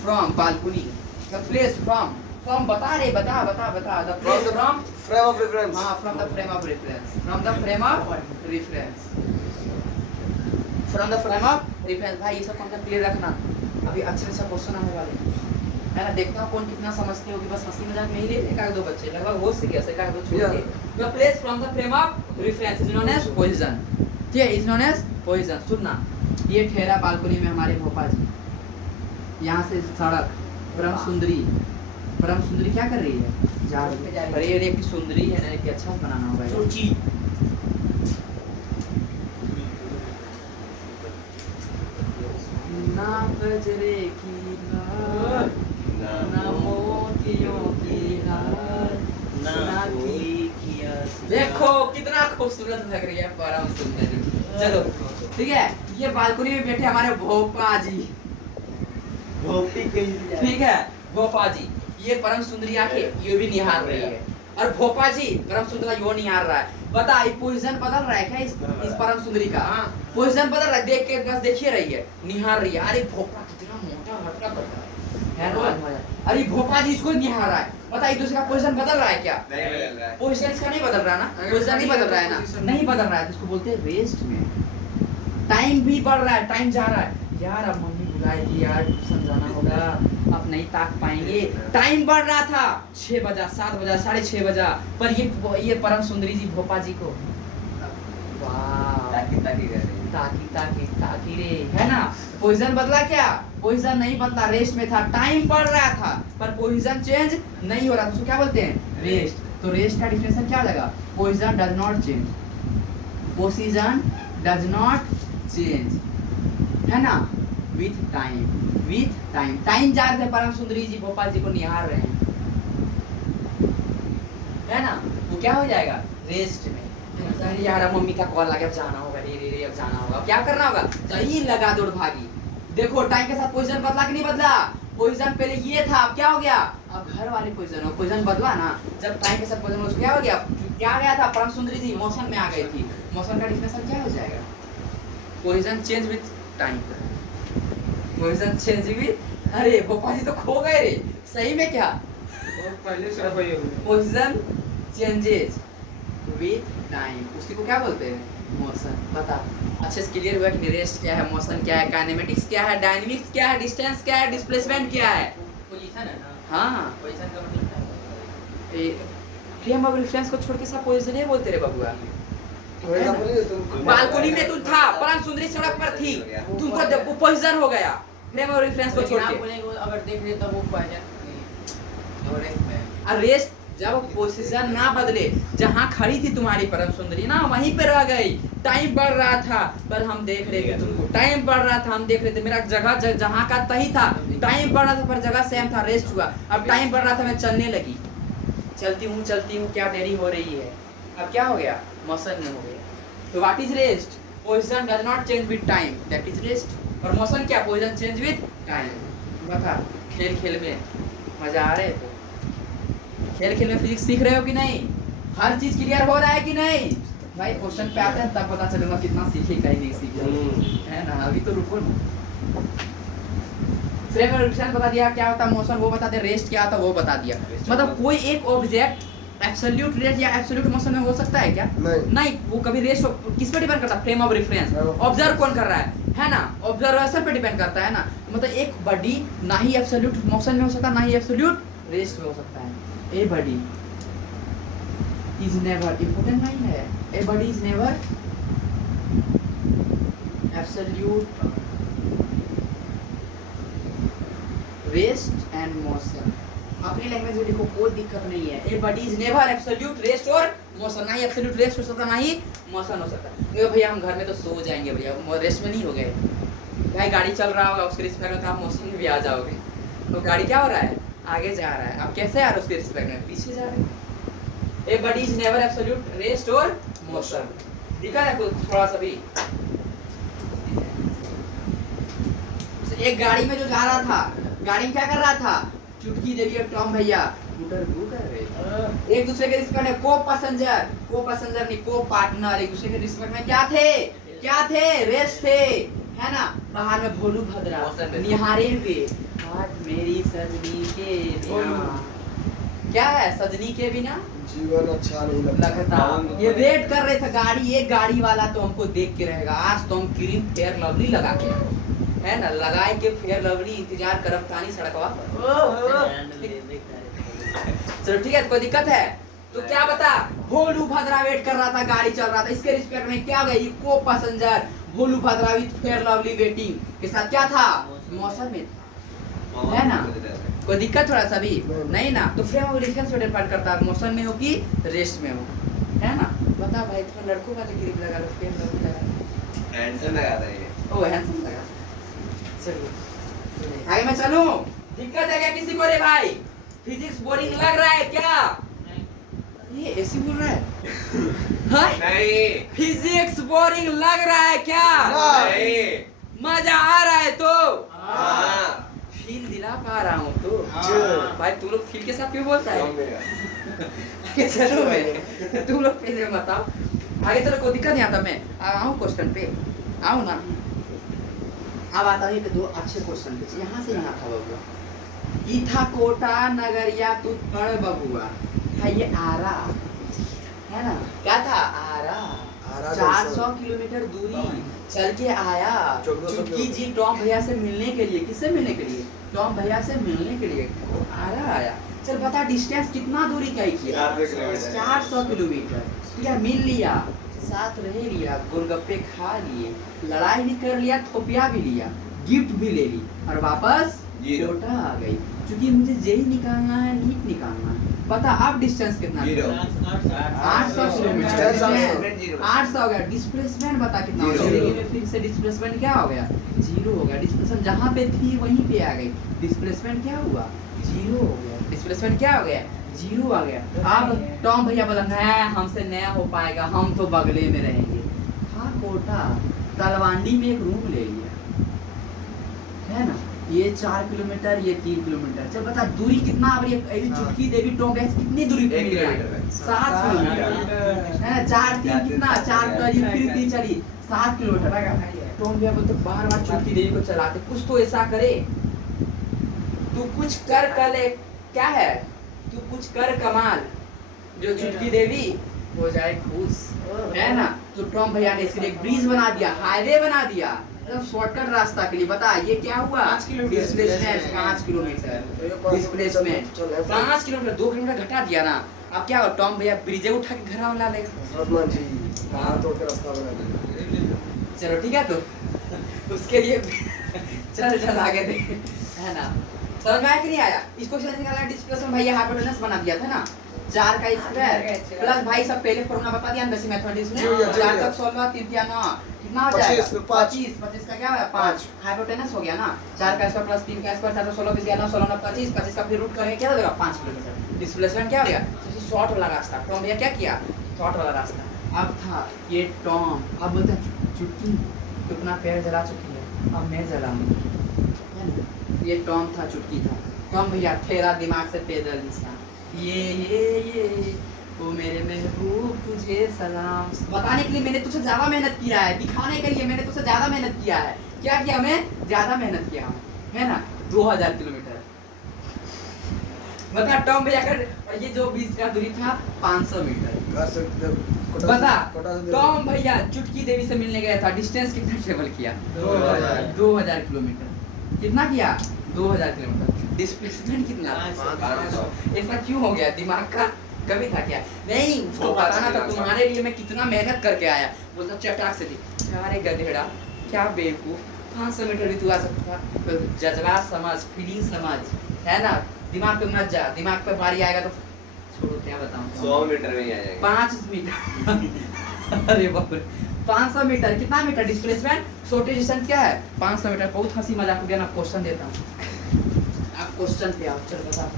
from balcony, the place from बता रहे बता बता बता the place from frame of reference. हाँ from the frame of reference, from the frame of reference, from the frame of reference. भाई ये सब कॉन्सेप्ट क्लियर रखना, अभी अच्छा अच्छा क्वेश्चन आने वाले हैं है ना। देखता हूँ कौन कितना समझते होगी, बस हंसी मजाक में ही ले एक आध दो बच्चे लगभग हो सके ऐसे एक दो छोड़ के। The place from the frame of reference is known as position. ठीक है इज नोन एज पोजीशन। सुनना ये ठहरा बालकनी में हमारे भोपा जी, यहाँ से सड़क परम सुंदरी क्या कर रही है जा रही है। अरे ये देखी सुंदरी है ना कि अच्छा बनाना होगा सोची। ना बजरे की हार ना मोतियों की हार ना की देखो कितना खूबसूरत लग रही है परम सुंदरी। चलो ठीक है ये बालकनी में बैठे हमारे भोपा जी, ठीक है भोपा जी ये परम सुंदरी आके ये भी निहार रही है, और भोपा जी परम सुंदरी वो निहार रहा है। बता ये पोजीशन बदल रहा है क्या इस परम सुंदरी का? पोजीशन बदल रहा है, देख के बस देखिए रही है निहार रही है। अरे भोपा कितना मोटा हटका करता है ना। अरे भोपा जी इसको निहार रहा है, बता एक दूसरे का पोजीशन बदल रहा है क्या? नहीं बदल रहा है। पोजीशन इसका नहीं बदल रहा ना, पोजीशन नहीं बदल रहा है ना, नहीं बदल रहा है तो इसको बोलते हैं रेस्ट में। टाइम भी बढ़ रहा है, टाइम जा रहा है यार, अब मम्मी बुलाएगी यार ट्यूशन जाना होगा, अब नहीं ताक पाएंगे। टाइम बढ़ रहा था 6 बजा 7 बजा 6:30 बजा, पर ये परम सुंदरी जी भोपा जी को वाह ताकि ताकि कर रही है। ताकि रे है ना। पोजीशन बदला क्या? पोजीशन नहीं बदला, रेस्ट में था। टाइम बढ़ रहा था पर पोजीशन चेंज नहीं हो रहा, उसको क्या बोलते हैं रेस्ट। तो रेस्ट का डिफिनेशन क्या हो जाएगा? Position does not change, position does not change है ना विथ टाइम। टाइम जा रहे थे परम सुंदरी जी भोपा जी को निहार रहे हैं है ना, वो क्या हो जाएगा रेस्ट में। अरे यार मम्मी का कॉल आ गया, अब जाना होगा रे अब जाना होगा, क्या करना होगा? सही लगा दौड़ भागी। देखो टाइम के साथ पोजीशन बदला कि नहीं बदला? पोजीशन पहले ये था, अब क्या हो गया? अब घर वाले पोजीशन बदला ना। जब टाइम के साथ पोजीशन क्या हो गया? क्या गया था? परम सुंदरी जी मोशन में आ गई थी। मोशन का डिफिनेशन क्या हो जाएगा? Position change with time, position change with. अरे भोपा जी तो खो गए रे, सही में क्या? पहले से वही हो गया। पोजीशन चेंजेस विथ टाइम, उसी को क्या बोलते हैं मोशन बता अच्छे से क्लियर हुआ कि रेस्ट क्या है, मोशन क्या है, काइनेमेटिक्स क्या है, डायनेमिक्स क्या है, डिस्टेंस क्या है, डिस्प्लेसमेंट क्या है। पोजीशन है ना, हाँ पोजीशन का मतलब क्या है? फ्रेम ऑफ रेफरेंस को छोड़ के सब पोजीशन ही बोलते रे बबुआ। वैसा बोलिए तुम बालकनी में तू था, परम सुंदरी सड़क पर थी, तुमको पोजीशन हो गया फ्रेम ऑफ रेफरेंस को छोड़ लेकिन आप के। बोलेंगे अगर देख रहे तब वो पोजीशन और रेस्ट में रेस्ट जब पोजीशन ना बदले, जहाँ खड़ी थी तुम्हारी परम सुंदरी ना वहीं पे रह गई। टाइम बढ़ रहा था पर हम देख रहे थे तुमको, टाइम बढ़ रहा था हम देख रहे थे, मेरा जगह जहाँ का तही था, टाइम बढ़ रहा था पर जगह सेम था, रेस्ट हुआ। अब टाइम बढ़ रहा था, मैं चलने लगी, चलती हूँ क्या देरी हो रही है, अब क्या हो गया, मोशन में हो गया। तो what is rest? Position does not change with time, that is rest. Or motion क्या? Position change with time. बता खेल खेल में मजा आ रहा है? तो खेल खेल में फिजिक्स सीख रहे हो कि नहीं? हर चीज क्लियर हो रहा है कि नहीं? भाई क्वेश्चन पे आते हैं तब पता चलेगा कितना सीखे कहीं नहीं सीखे, है ना? अभी तो रुको ना। फ्रेम ऑफ रेफरेंस बता दिया क्या होता है मोशन, वो बता दे। रेस्ट क्या होता है वो बता दिया। मतलब कोई एक ऑब्जेक्ट एब्सोल्यूट रेस्ट या एब्सोल्यूट मोशन में हो सकता है क्या? नहीं, वो कभी रेस्ट किस पे डिपेंड करता है? फ्रेम ऑफ रेफरेंस, ऑब्जर्व कौन कर रहा है ना? ऑब्जर्वेशन पे डिपेंड करता है ना। मतलब एक बॉडी ना ही एब्सोल्यूट मोशन में हो सकता है ना ही एब्सोल्यूट रेस्ट में हो सकता है। A body is never, important line है, a body is never absolute rest and motion. अपनी लैंग्वेज में लिखो, कोई दिक्कत नहीं है। A body is never absolute rest or motion, ना ही एब्सोल्यूट रेस्ट हो सकता ना ही मोशन हो सकता। क्योंकि भैया हम घर में तो सो जाएंगे भैया, रेस्ट में नहीं हो गए भाई। गाड़ी चल रहा होगा उसके रिस्पेक्ट में तो आप मोशन में भी आ जाओगे। तो गाड़ी क्या हो रहा है? आगे जा रहा है, आप कैसे आ रहे हो उसके रिस्पेक्ट में? पीछे जा रहे हो। ए body is never absolute rest or motion, दिखा है कुछ थोड़ा सा भी? एक गाड़ी में जो जा रहा था, गाड़ी में क्या कर रहा था? चुटकी दे रही टॉम भैया, स्कूटर गु कर रहे, एक दूसरे के रिस्पेक्ट में को पैसेंजर नहीं को पार्टनर, एक दूसरे के रिस्पेक्ट में क्या थे? रेस्ट थे, है ना? बाहर में भोलू भद्रा निहारे हुए, आज मेरी सजनी के बिना, क्या है सजनी के बिना जीवन अच्छा नहीं लगता। ये वेट कर रहे थे गाड़ी, एक गाड़ी वाला तो हमको देख के रहेगा। आज तो हम क्रीम फेयर लवली लगा के, है ना, लगाए के फेयर लवली इंतजार करब तानी सड़कवा। चलो ठीक है, कोई दिक्कत है तो क्या बता? भोलू भद्रा वेट कर रहा था, गाड़ी चल रहा था, इसके रिस्पेक्ट में क्या गई? को passenger Bholu Bhadra with fair lovely waiting के साथ क्या था? मौसम में था, है ना? कोई दिक्कत थोड़ा सा भी नहीं ना? तो फ्रेम ऑफ रेफरेंस पे डिपेंड करता है मौसम में हो कि रेस्ट में हो, है ना? बता भाई, तो लड़कों का तो क्रीम लगा लो, फेयर लवली लगा, हैंडसम लगा था ये। ओ हैंडसम लगा। चलिए आगे मैं चलूं? दिक्कत है क्या किसी को रे भाई? फिजिक्स बोरिंग लग रहा है क्या? ये ऐसी बोल रहा है हाँ? नहीं फिजिक्स बोरिंग लग रहा है क्या? नहीं मजा आ रहा है तो हाँ फील दिला पा रहा हूँ तो भाई। तुम लोग फील के साथ क्यों बोलता है? आगे चलो मैं, तुम लोग पहले बताओ। आगे चलो, कोई दिक्कत नहीं आता। मैं आऊँ क्वेश्चन पे, आऊँ ना? अब आता हूँ एक दो अच्छे क्वेश्चन पे। यहाँ से यहाँ था बबुआ, इथा कोटा नगरिया तू पढ़ बबुआ, है ये आरा, है ना? क्या था? आरा 400 किलोमीटर दूरी चल के आया चुटकी जी टॉम भैया से मिलने के लिए। किससे मिलने के लिए? टॉम भैया से मिलने के लिए आरा आया। चल बता डिस्टेंस कितना दूरी तय किया? 400 किलोमीटर। ठीक है, मिल लिया, साथ रह लिया, गोलगप्पे खा लिए, लड़ाई भी कर लिया, थोपिया भी लिया, गिफ्ट भी ले ली और वापस कोटा आ गई। क्योंकि मुझे जेई निकालना है, नीट निकालना है। बता अब डिस्टेंस कितना? 800 किलोमीटर। 800 हो गया। डिस्प्लेसमेंट बता कितना हो गया? फिर से डिस्प्लेसमेंट क्या हो गया? 0 हो गया। डिस्प्लेसमेंट जहाँ पे थी वहीं पे आ गई, डिस्प्लेसमेंट क्या हुआ? 0 हो गया। डिस्प्लेसमेंट क्या हो गया? 0 आ गया। अब टॉम भैया बोला नहीं हमसे नया हो पाएगा, हम तो बगले में रहेंगे। था कोटा, तलवांडी में एक रूम ले लिया, है ना? ये 4 किलोमीटर, ये 3 किलोमीटर। चल बता दूरी कितना? अब ये चुटकी देवी टॉम भैया कितनी दूरी पे मिल रहा है? 7 किलोमीटर, है ना? 4 3 कितना? 4 करी फिर 3 चली 7 किलोमीटर। टॉम भैया बोलते बार बार चुटकी देवी को चलाते, कुछ तो ऐसा करे, तू कुछ कर कले, क्या है? तू कुछ कर कमाल, जो चुटकी देवी हो जाए खुश, है ना। तो टॉम भैया ने इसके लिए एक ब्रिज बना दिया, हाईवे बना दिया, मतलब शॉर्टकट रास्ता के लिए। बता ये क्या हुआ? 5 kilometre. Displacement 5 kilometre, displacement 5 kilometre, 2 kilometre घटा दिया ना। अब क्या हो, टॉम भैया ब्रिजे उठा के घर ला लेगा। हनुमान जी पहाड़ तोड़ के रास्ता बना दिया। चलो ठीक है, तो उसके लिए चल आगे दे, है ना। समझ में आया कि नहीं आया? इसको समझ निकालना, डिस्प्लेसमेंट भैया हाइपोटेनस बना दिया था ना, 4 का स्क्वायर प्लस भाई सब पहले फॉर्मूला बता दिया बेसिक मैथमेटिक्स में, 4 तक 16 3 या 9 कितना हो जाएगा? 25 25 का क्या है 5 हाइपोटेनस हो गया ना। 4 का स्क्वायर प्लस 3 का स्क्वायर 4 तो 16 20 9 16 25 25 का फिर रूट करेंगे क्या हो जाएगा 5 किलोमीटर। डिस्प्लेसमेंट क्या हो गया? सबसे शॉर्ट वाला रास्ता। टॉम भैया क्या किया? शॉर्ट वाला रास्ता। अब था ये टॉम, अब बोलता चुटकी कितना पैर जला चुकी है, अब मैं जलाऊंगी। ये टॉम था, चुटकी था। टॉम भैया ठेरा दिमाग से पैदल इंसान, ये ओ मेरे महबूब तुझे सलाम। बताने के लिए मैंने तुझसे ज्यादा मेहनत किया है, दिखाने के लिए मैंने तुझसे ज्यादा मेहनत किया है। क्या किया? मैं ज्यादा मेहनत किया हूँ, है ना। 2000 किलोमीटर बता टॉम भैया कर, और ये जो बीच का दूरी था 500 मीटर। घर से बता टॉम भैया चुटकी देवी से मिलने गया था, डिस्टेंस कितना ट्रेवल किया? 2000 किलोमीटर। कितना किया? 2000 किलोमीटर। डिस्प्लेसमेंट कितना? 500। ऐसा क्यों हो गया? दिमाग का कमी था क्या? नहीं, उसको बताना था तुम्हारे लिए मैं कितना मेहनत करके आया। बोलता चटाक से थी, अरे गधेड़ा क्या बेवकूफ, 500 मीटर भी तू आ सकता था। जज्बा समझ, फीलिंग समझ, है ना। दिमाग पे मत जा, दिमाग पे बारी आएगा तो छोड़ो क्या बताऊं। 100 मीटर में ही आ जाएगा। 5 मीटर अरे बाप रे, 500 मीटर कितना मीटर डिस्प्लेसमेंट? शॉर्टेज डिस्टेंस क्या है? 500 मीटर। बहुत हंसी मजाक हो गया ना। क्वेश्चन देता हूँ, आप क्वेश्चन पे आओ। चल बता,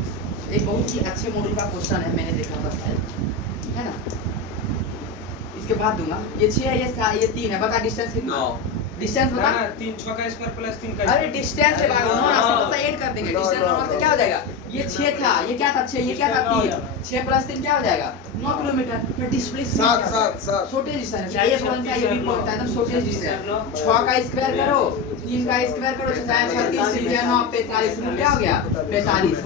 एक बहुत ही अच्छे मॉडल का क्वेश्चन है, मैंने देखा था शायद, है ना। इसके बाद दूंगा। ये 6 है, ये 3 है। बता डिस्टेंस कितना? 9। डिस्टेंस बता। 3 6 का स्क्वायर प्लस 3 का। अरे डिस्टेंस से भागो ना, सब ऐड कर देंगे। डिस्टेंस नॉर्मल से क्या हो जाएगा? ये 6 था, ये क्या था? 6, ये क्या था? 3। 6 प्लस 3 क्या हो जाएगा? 9 किलोमीटर। फिर डिस्प्लेसमेंट 7 शॉर्टेज डिस्टेंस ये बोलता है, ये भी बोलता है एकदम शॉर्टेज डिस्टेंस। 6 का स्क्वायर करो, 3 का स्क्वायर करो, 6 36 3 9 45 क्या हो गया? 45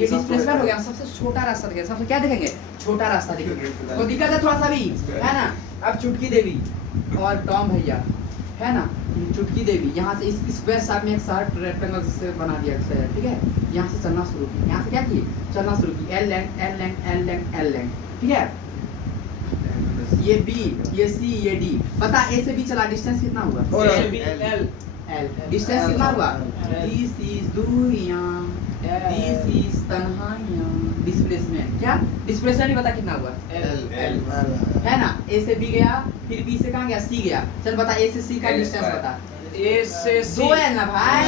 ये डिस्प्लेसमेंट हो गया। सबसे छोटा रास्ता दिखेगा, सबसे क्या देखेंगे? छोटा रास्ता दिखेगा। तो दिक्कत है थोड़ा सा भी, है ना। अब चुटकी देवी और टॉम भैया, है ना। ये चुटकी देवी यहाँ से इस स्क्वायर शेप में एक शार्ट रेक्टेंगल से बना दिया है, ठीक है। यहाँ से चलना शुरू की, यहाँ से क्या की? चलना शुरू की। L length L length L length L length, ठीक है। ये बी, ये सी, ये डी। बता ए से बी चला, डिस्टेंस कितना हुआ? एल एल डिस्टेंस कितना हुआ? L. दिस इज दूरियां, दिस इज तन्हाइयां। डिस्प्लेसमेंट क्या? डिस्प्लेसमेंट ही बता कितना हुआ? एल है ना। ए से बी गया, फिर बी से कहाँ गया? सी गया। चल बता ए से सी का L डिस्टेंस square. बता। ए से 2 एल ना भाई,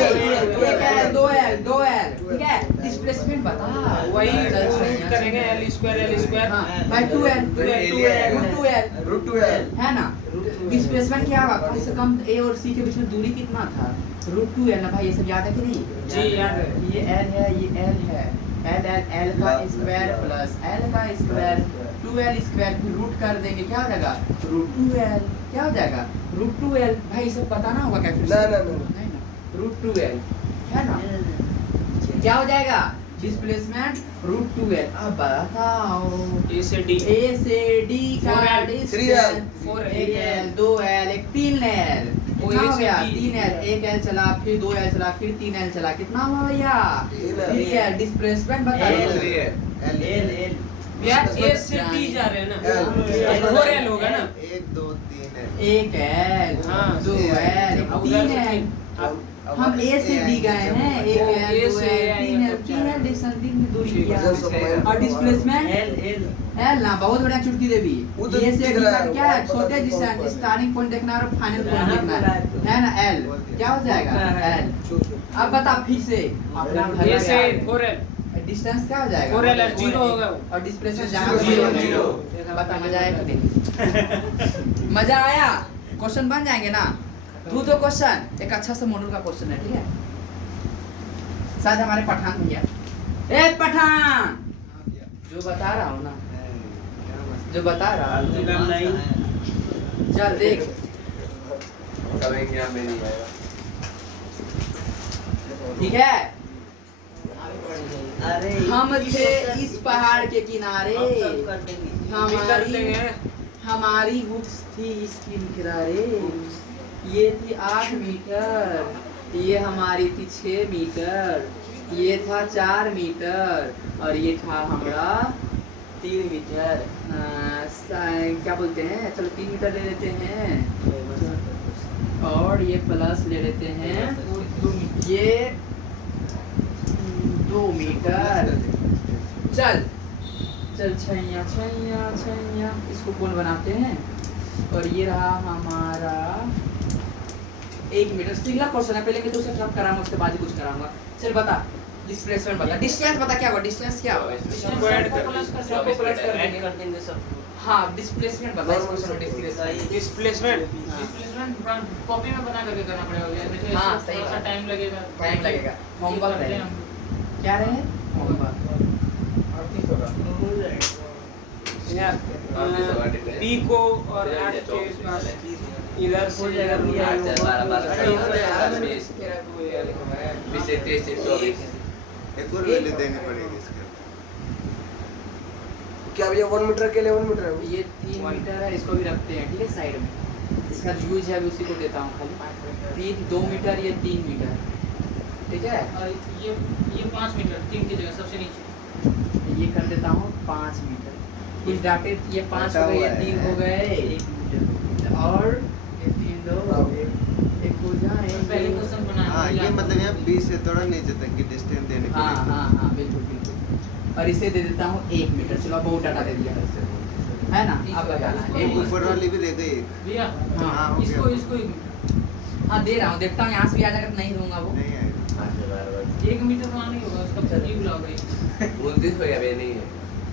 दो एक एल 2 एल 2 एल, ठीक है। डिस्प्लेसमेंट बता वही चल, रूट करेंगे एल स्क्वायर हाँ भाई 2 एल रूट 2 एल, है ना। डिस्प्लेसमेंट क्या होगा? कम से कम ए और सी के बीच में दूरी कितना था? √2 एल ना भाई। ये सब याद है कि नहीं? जी याद है। ये एल है, ये एल है। एल का स्क्वायर प्लस एल का स्क्वायर 2l स्क्वायर, फिर रूट कर देंगे क्या हो जाएगा? √2l। क्या हो जाएगा? √2l। भाई ये सब बताना होगा क्या? फिर ना √2l, है ना। क्या हो जाएगा? Displacement √2l। अब बताओ ए से डी ए से डी का 4L, distance 4L, 1l 2l 3l। कितना हो गया? 3l। 1l चला, फिर 2l चला, फिर 3l चला। कितना हुआ भैया? 3l। डिस्प्लेसमेंट बता। L यार ए से डी जा रहे हैं ना। 4L होगा ना। 1 2 3 है। 1l हाँ, 2l अब उधर से 3l। अब हम ए से डी गए हैं। 1l ए 2l से 3l तब 3l डिस्टेंस की दूरी ठीक किया। है। और डिस्प्लेसमेंट एल ना। बहुत बढ़िया चुटकी देवी। वो तो ये से दिख डी रहा का है, क्या है? पता छोटे नहीं डिस्टेंस, कौन सा है। स्टार्टिंग पॉइंट देखना है और फाइनल पॉइंट देखना है ना। एल क्या हो जाएगा? एल। अब बता फिर से अपना ए से 4L डिस्टेंस क्या हो जाएगा? 4L 0 होगा वो। और डिस्प्लेसमेंट Zero. बता मजा आया कि नहीं? मजा आया? क्वेश्चन बन जाएंगे ना। तू तो क्वेश्चन एक अच्छा सा मॉडल का क्वेश्चन है, ठीक है। शायद हमारे पठान भैया, ए पठान जो बता रहा हूँ ना, जो बता रहा हूँ, चल देख। सब एग्जाम में नहीं आएगा। ठीक है। आगे बढ़ जाइए। अरे हम थे इस पहाड़ के किनारे, कर हमारी देंगे। हमारी बुक्स थी इसकी किनारे, ये थी 8 मीटर, ये हमारी थी 6 मीटर, ये था 4 मीटर और ये था हमारा 3 मीटर। क्या बोलते हैं, चलो 3 मीटर ले लेते हैं और ये प्लस ले लेते हैं, ये 2 मीटर। चल चल छैया छैया छैया, इसको कौन बनाते हैं। और ये रहा हमारा 1 मीटर। सिंगला क्वेश्चन है, पहले मैं तो उसे सब कराऊंगा, उसके बाद ही कुछ कराऊंगा। चल बता, डिस्प्लेसमेंट बता, डिस्टेंस बता, क्या हुआ डिस्टेंस, क्या हुआ सबको ऐड कर सबको प्लस कर देंगे। कर देंगे सब। हाँ डिस्प्लेसमेंट बता, इस क्वेश्चन में डिस्प्लेसमेंट। डिस्प्लेसमेंट डिस्प्लेसमेंट कॉपी में बना करके करना पड़ेगा भैया, नहीं तो हाँ, इसमें सही थोड़ा सा बात। टाइम लगेगा। टाइम लगेगा। होमवर्क रहे, क्या रहे होमवर्क। पी को और 8 के पास इधर से इधर भी आठ, आएगा। 12, 12, अरे इधर से 12, 20 20 से 23 से 24। एक और वैल्यू देनी पड़ेगी इसके। क्या भैया 1 मीटर के लिए 1 मीटर है? ये 3 मीटर है, इसको भी रखते हैं ठीक है साइड में। इसका यूज है अभी उसी को देता हूँ खाली। 2 मीटर, ये 3 मीटर, ठीक है। और ये 5 मीटर 3 की जगह सबसे नीचे। ये कर देता हूँ 5 मीटर। कुछ डाटे, ये 5 हो गए, ये 3 हो गए, 1 मीटर और ये 3 दो एक हो जाए। पहले क्वेश्चन बनाया हाँ ये मतलब यहाँ 20 से थोड़ा नीचे तक की डिस्टेंस देने के हाँ लिए। हाँ हाँ बिल्कुल बिल्कुल। और इसे दे देता हूँ 1 मीटर। चलो बहुत डाटा दे दिया है ना, अब बताना है। एक ऊपर वाली भी दे गई एक। भैया हाँ, हो इसको गया। इसको हाँ दे रहा हूँ, देखता हूँ यहाँ से भी आ जाएगा तो नहीं दूंगा वो। नहीं आएगा। 1 मीटर वहाँ नहीं होगा, उसका जीव लग गई। 29 हो गया, बे नहीं है।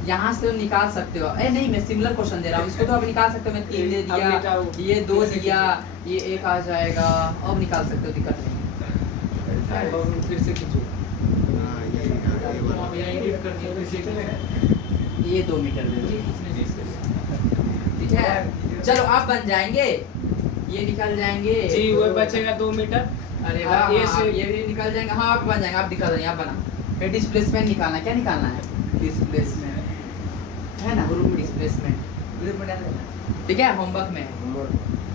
यहाँ से तो निकाल सकते हो। ए नहीं, मैं सिमिलर क्वेश्चन दे रहा हूँ, इसको तो अब निकाल सकते हो। मैं 3 दे अब दिया, निकालो। ये 2 दिया, ये 1 आ जाएगा, अब निकाल सकते हो, दिक्कत नहीं। और फिर से खींचो। हाँ ये वाला। भैया एडिट कर दिया फिर से। ये 2 मीटर दे दो, ठीक है। चलो अब बन जाएंगे, ये निकल जाएंगे। जी वो बचेगा 2 मीटर। अरे वाह, ये ये से ये भी निकल जाएंगे। हाँ आप बन जाएंगे, आप निकल जाएंगे, आप बना। फिर डिस्प्लेसमेंट निकालना है, क्या निकालना है, डिस्प्लेसमेंट है ना, ग्रुप में डिस्प्लेसमेंट, ग्रुप में डाल देना, ठीक है। होमवर्क में है,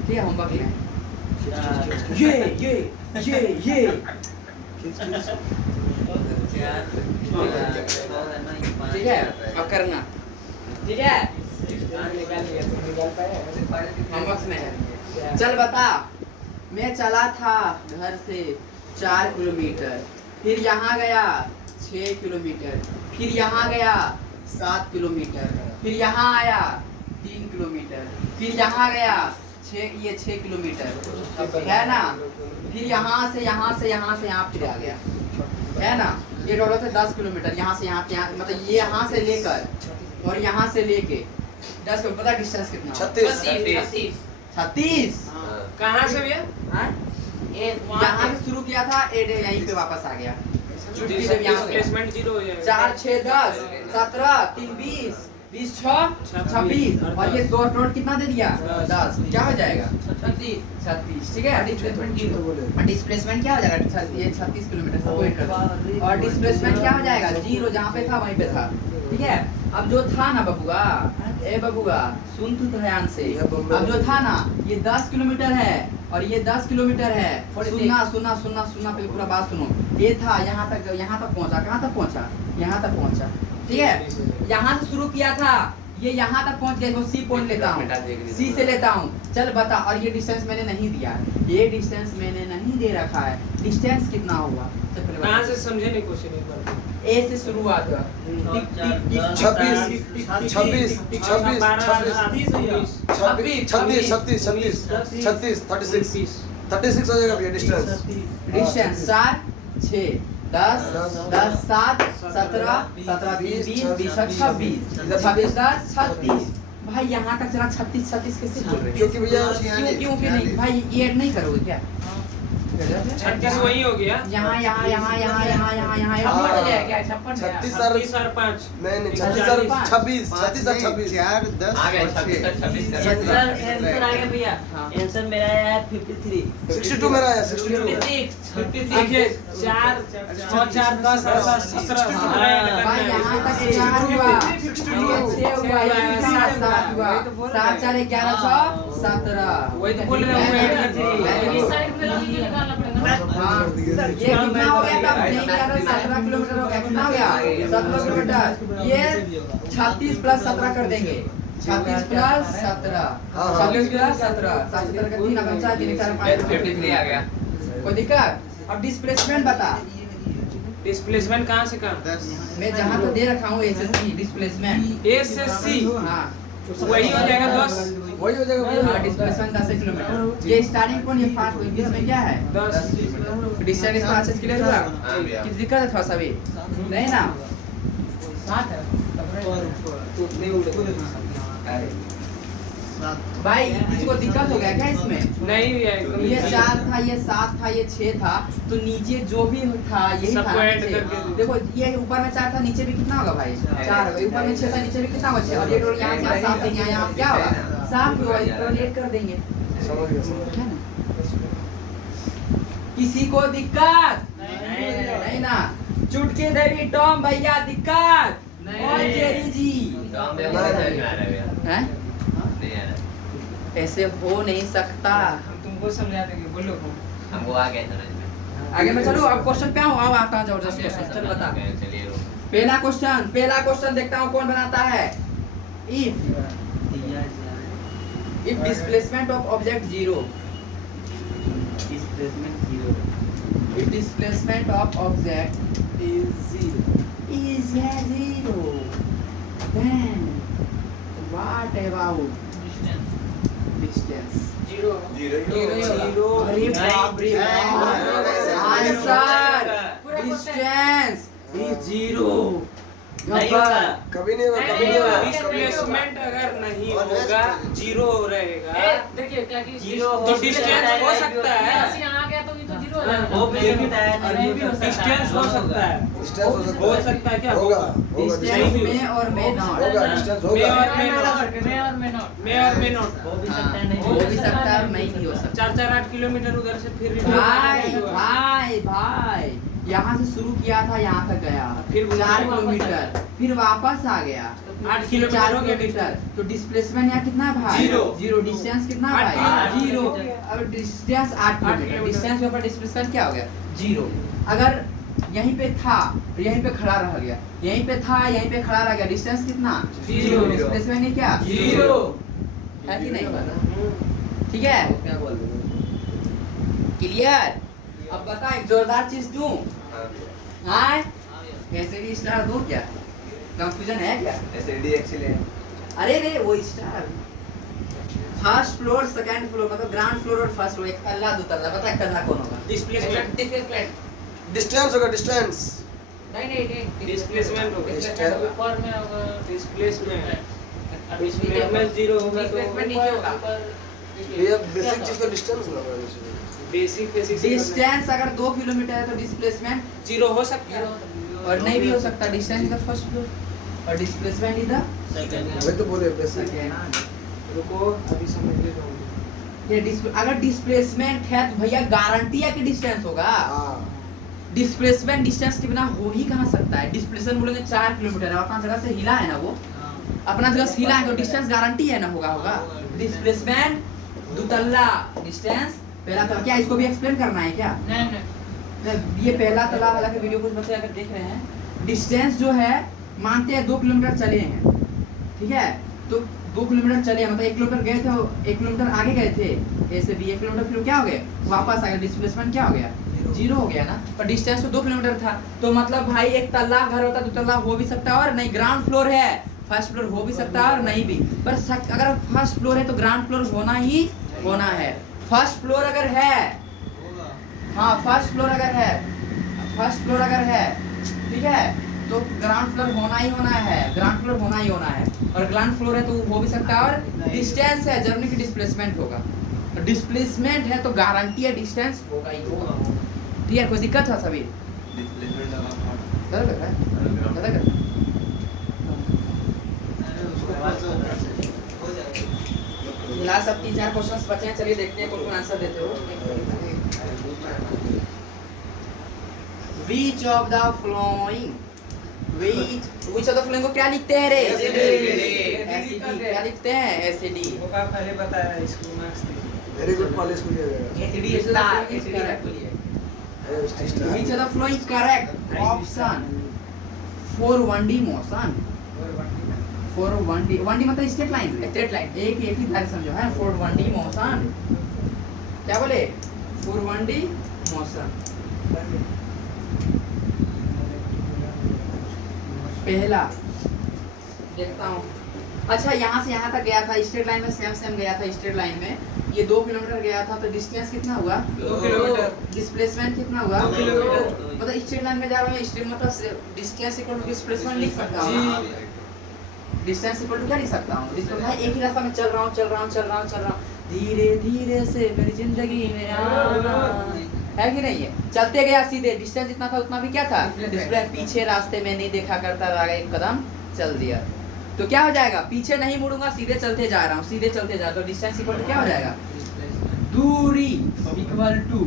ठीक है, होमवर्क में है। ये ठीक है, अब करना, ठीक है। निकाल लिया तो निकाल पाया। होमवर्क में है। चल बता, मैं चला था घर से 4 किलोमीटर, फिर यहाँ गया 6 किलोमीटर, फिर यहाँ गया 7 किलोमीटर, फिर यहाँ आया 3 किलोमीटर, फिर यहाँ गया 6 किलोमीटर, है ना। फिर यहाँ से यहाँ फिर आ गया, है ना। ये टोटल से 10 किलोमीटर, यहाँ से यहाँ मतलब ये यहाँ से लेकर और यहाँ से लेके 10 किलोमीटर। पता डिस्टेंस कितना? 36। 36। कहाँ से भैया? यहाँ से शुरू किया था, यहीं पे वापस आ गया। छुट्टी जब यहाँ से डिस्प्लेसमेंट 0 हो जाएगा। 4 6 10 17 3 20 20 6 26 और ये 2 नोट कितना दे दिया 10, क्या हो जाएगा 36, ठीक है। डिस्प्लेसमेंट डिस्प्लेसमेंट क्या हो जाएगा, ये 36 किलोमीटर सब वेट कर। और डिस्प्लेसमेंट क्या हो जाएगा, 0 जहाँ पे था वहीं पे था, ठीक है। अब जो था ना बबुआ, ए बबुआ सुन तू ध्यान से, अब जो था ना ये 10 किलोमीटर है और ये 10 किलोमीटर है। सुनना पहले पूरा बात सुनो। ये था यहाँ तक पहुँचा, कहाँ तक पहुँचा, यहाँ तक पहुँचा, ठीक है। यहाँ से शुरू किया था, ये यहाँ तक पहुँच गया, सी पॉइंट लेता हूँ, सी से लेता हूँ। चल बता, और ये डिस्टेंस मैंने नहीं दिया, ये डिस्टेंस मैंने नहीं दे रखा है। डिस्टेंस कितना हुआ, चल पहले कहाँ बता। से समझे नहीं क्वेश्चन एक बार। ए से शुरुआत हुआ, 36 हो जाएगा भैया डिस्टेंस। डिस्टेंस 4 6 10 10 7 17 17 20 20 26 26 10 36। भाई यहाँ तक चला 36 कैसे बोल रहे हैं? क्योंकि भैया क्यों नहीं भाई, ये ऐड नहीं करोगे क्या? 36 वही हो गया। यहाँ यहाँ यहाँ यहाँ यहाँ यहाँ यहाँ हाँ। यहाँ हो जाएगा 56 गया। 36 और 36 और 5 नहीं 36 और 26 36 और 26 4 10 आ गया, 26 आंसर आंसर आ गया भैया। हाँ। आंसर मेरा है 53। 62 मेरा आया 62 देखिए 4 6 4 10 17 भाई यहाँ तक 4 हुआ, ये 6 हुआ, ये 7 हुआ, 7 4 11 6 17। वही तो बोल रहा हूँ, ऐड कर Very इस good। साइड में लगी निकालना पड़ेगा ना। हाँ, ये कितना हो गया तब? नहीं 17 किलोमीटर हो गया, कितना हो गया? 17 किलोमीटर। ये 36 प्लस 17 कर देंगे, 36 प्लस 17, हाँ, हाँ। 36 प्लस 17, 17 का 3 अगर 4 3 4 5 53 आ गया। कोई दिक्कत? अब डिस्प्लेसमेंट बता। डिस्प्लेसमेंट कहाँ से कहाँ? 10 मैं जहाँ तो दे रखा हूँ एसएससी डिस्प्लेसमेंट। एसएससी हाँ वही हो जाएगा 10 वही हो जाएगा भैया। हाँ, डिस्प्लेसमेंट 10 किलोमीटर। ये स्टार्टिंग पॉइंट, ये फास्ट पॉइंट, इसमें क्या है? 10 डिस्टेंस इसमें अच्छे से क्लियर हुआ? हाँ भैया। किस दिक्कत है थोड़ा सा भी? नहीं ना? 60 है। भाई इसको दिक्कत हो गया क्या इसमें? नहीं भैया, एकदम ये easy। 4 था, ये 7 था, ये 6 था, तो नीचे जो भी था यही था सबको ना ऐड नीचे। करके। देखो ये ऊपर में 4 था, नीचे भी कितना होगा भाई? 4 होगा। ऊपर में 6 था, नीचे भी कितना होगा? 6। और ये टोटल यहाँ से यहाँ 7 देंगे, यहाँ क्या होगा? 7 होगा, इसको ऐड कर देंगे। समझ गया समझ है ना? किसी को दिक्कत? नहीं ना? चुटकी देवी टॉम भैया दिक्कत? और जेरी जी काम भैया मुझे समझ में आ रहा है भैया। हैं? नहीं आ रहा। ऐसे हो नहीं सकता। हम तुमको समझा देंगे, बोलो। हमको आ गया समझ में। आगे मैं चलूं, अब क्वेश्चन पे आऊं, अब आता हूं जबरदस्त क्वेश्चन। चल बता। चलिए रो। पहला क्वेश्चन देखता हूं कौन बनाता है। If displacement of object 0, if displacement of object is 0, then what about distance? Zero अरे बाप रे आंसर डिस्टेंस इज 0। नहीं होगा। कभी नहीं होगा कभी नहीं होगा डिस्प्लेसमेंट अगर नहीं होगा 0 रहेगा। देखिए क्या कि जीरो तो डिस्टेंस हो सकता है। यहाँ आ गया तो ये तो 0 हो जाएगा। वो भी सकता है, नहीं भी हो सकता है। डिस्टेंस हो सकता है। डिस्टेंस हो सकता है क्या? होगा डिस्टेंस में और में नॉट होगा डिस्टेंस में होगा और में नॉट। में और में नॉट। में और में नॉट। हो भी सकता है, नहीं हो भी सकता है और नहीं भी हो सकता। 4-4 8 किलोमीटर उधर से फिर भाई यहाँ से शुरू किया था, यहाँ तक गया, फिर 4 किलोमीटर, फिर वापस आ गया 8 किलोमीटर 4 हो गया किलोमीटर। तो डिस्प्लेसमेंट यहाँ कितना है भाई? जीरो। जीरो। डिस्टेंस कितना है आठ भाई? किलोमीटर। 0। अब डिस्टेंस 8 किलोमीटर, किलोमीटर। डिस्टेंस के ऊपर डिस्प्लेसमेंट क्या हो गया? 0। अगर यहीं पे था तो यहीं पे खड़ा रह गया, यहीं पे था यहीं पे खड़ा रह गया, डिस्टेंस कितना? 0। डिस्प्लेसमेंट है क्या? 0 है कि नहीं? ठीक है, क्या बोल रहे हो क्लियर? अब बता, एक जोरदार चीज दूं? हाँ, ऐसे भी स्टार दो क्या? कंफ्यूजन है क्या? एसएडी एक्सेल है। अरे रे वो star first floor second floor, मतलब ग्राउंड फ्लोर और फर्स्ट फ्लोर, एक तल्ला दो तल्ला, बता एक तल्ला कौन होगा? डिस्प्लेसमेंट डिस्टेंस होगा डिस्टेंस नहीं डिस्प्लेसमेंट होगा। ऊपर में होगा डिस्प्लेसमेंट 0 होगा तो ये बेसिक चीज का डिस्टेंस ना होगा वैसे। बेसिक डिस्टेंस अगर 2 किलोमीटर है तो डिस्प्लेसमेंट 0 हो सकता है। और नहीं भी हो सकता। Distance is the first floor और डिस्प्लेसमेंट इज द वही तो बोले बेसिक सेकंड। रुको अभी समझ ले जाऊंगी। ये अगर डिस्प्लेसमेंट है तो भैया गारंटी है कि डिस्टेंस होगा। हां डिस्प्लेसमेंट डिस्टेंस के बिना हो ही कहाँ सकता है? डिस्प्लेसमेंट बोलेंगे 4 किलोमीटर है, अपना जगह से हिला है ना, वो अपना जगह से हिला है तो डिस्टेंस गारंटी है ना, होगा। डिस्प्लेसमेंट दुतल्ला डिस्टेंस पहला तला, क्या इसको भी एक्सप्लेन करना है क्या? नहीं ये पहला तला वाला के वीडियो कुछ बच्चे अगर देख रहे हैं, डिस्टेंस जो है मानते हैं 2 किलोमीटर चले हैं, ठीक है? तो 2 किलोमीटर चले हैं, मतलब 1 किलोमीटर गए थे, 1 किलोमीटर आगे गए थे ऐसे भी, 1 किलोमीटर फिर क्या हो गया? वापस आ गया, डिस्प्लेसमेंट क्या हो गया? 0 हो गया ना। पर डिस्टेंस तो 2 किलोमीटर था, तो मतलब भाई एक तल्ला घर होता, 2 तल्ला हो भी सकता है और नहीं। ग्राउंड फ्लोर है, फर्स्ट फ्लोर हो भी सकता है और नहीं भी। पर अगर फर्स्ट फ्लोर है तो ग्राउंड फ्लोर होना ही होना है। फर्स्ट फ्लोर अगर है, हाँ फर्स्ट फ्लोर अगर है, ठीक है, तो ग्राउंड फ्लोर होना ही होना है, ग्राउंड फ्लोर होना ही होना है। और ग्राउंड फ्लोर है तो वो हो भी सकता है और डिस्टेंस है, जर्नी की डिस्प्लेसमेंट होगा। डिस्प्लेसमेंट है तो गारंटी है डिस्टेंस होगा ही होगा। ठीक है, कोई दिक्कत है सभी? डिस्प्लेसमेंट लगा गलत लग रहा है? गलत लग रहा है? फिलहाल सब 3-4 क्वेश्चंस बचे हैं, चलिए देखते हैं कौन आंसर देते हो। Which of the following which of the following को क्या लिखते हैं रे? एसिडी। क्या लिखते हैं? एसिडी। वो का पहले बताया इसको मार्क्स दे। वेरी गुड पॉलिश को दिया एसिडी स्टार एसिडी एक्चुअली है। Which of the following correct option for 1D motion? For 1D 1D मतलब स्ट्रेट लाइन। Straight line. एक ही डायरेक्शन जो है for 1D motion। क्या बोले? For 1D motion। पहला देखता हूँ। अच्छा, यहाँ से यहाँ तक गया था स्ट्रेट लाइन में, सेम गया था स्ट्रेट लाइन में। ये 2 किलोमीटर गया था तो डिस्टेंस कितना हुआ? 2 किलोमीटर। डिस्प्लेसमेंट कितना हुआ? 2 किलोमीटर। मतलब स्ट्रेट लाइन में जा रहा हूँ, स्ट्रेट मतलब डिस्टेंस इक्वल टू डिस्प्लेसमेंट लिख सकता हूँ। डिस्टेंस इक्वल टू क्या लिख सकता हूँ? डिस्टेंस भाई एक ही रास्ता में चल रहा हूँ धीरे धीरे से मेरी जिंदगी में आना है कि नहीं है? चलते गया सीधे, डिस्टेंस जितना था उतना भी क्या था? डिस्प्ले। पीछे रास्ते में नहीं देखा करता था, एक कदम चल दिया तो क्या हो जाएगा? पीछे नहीं मुड़ूंगा, सीधे चलते जा रहा हूँ, सीधे चलते जा, तो डिस्टेंस इक्वल टू क्या हो जाएगा? दूरी इक्वल टू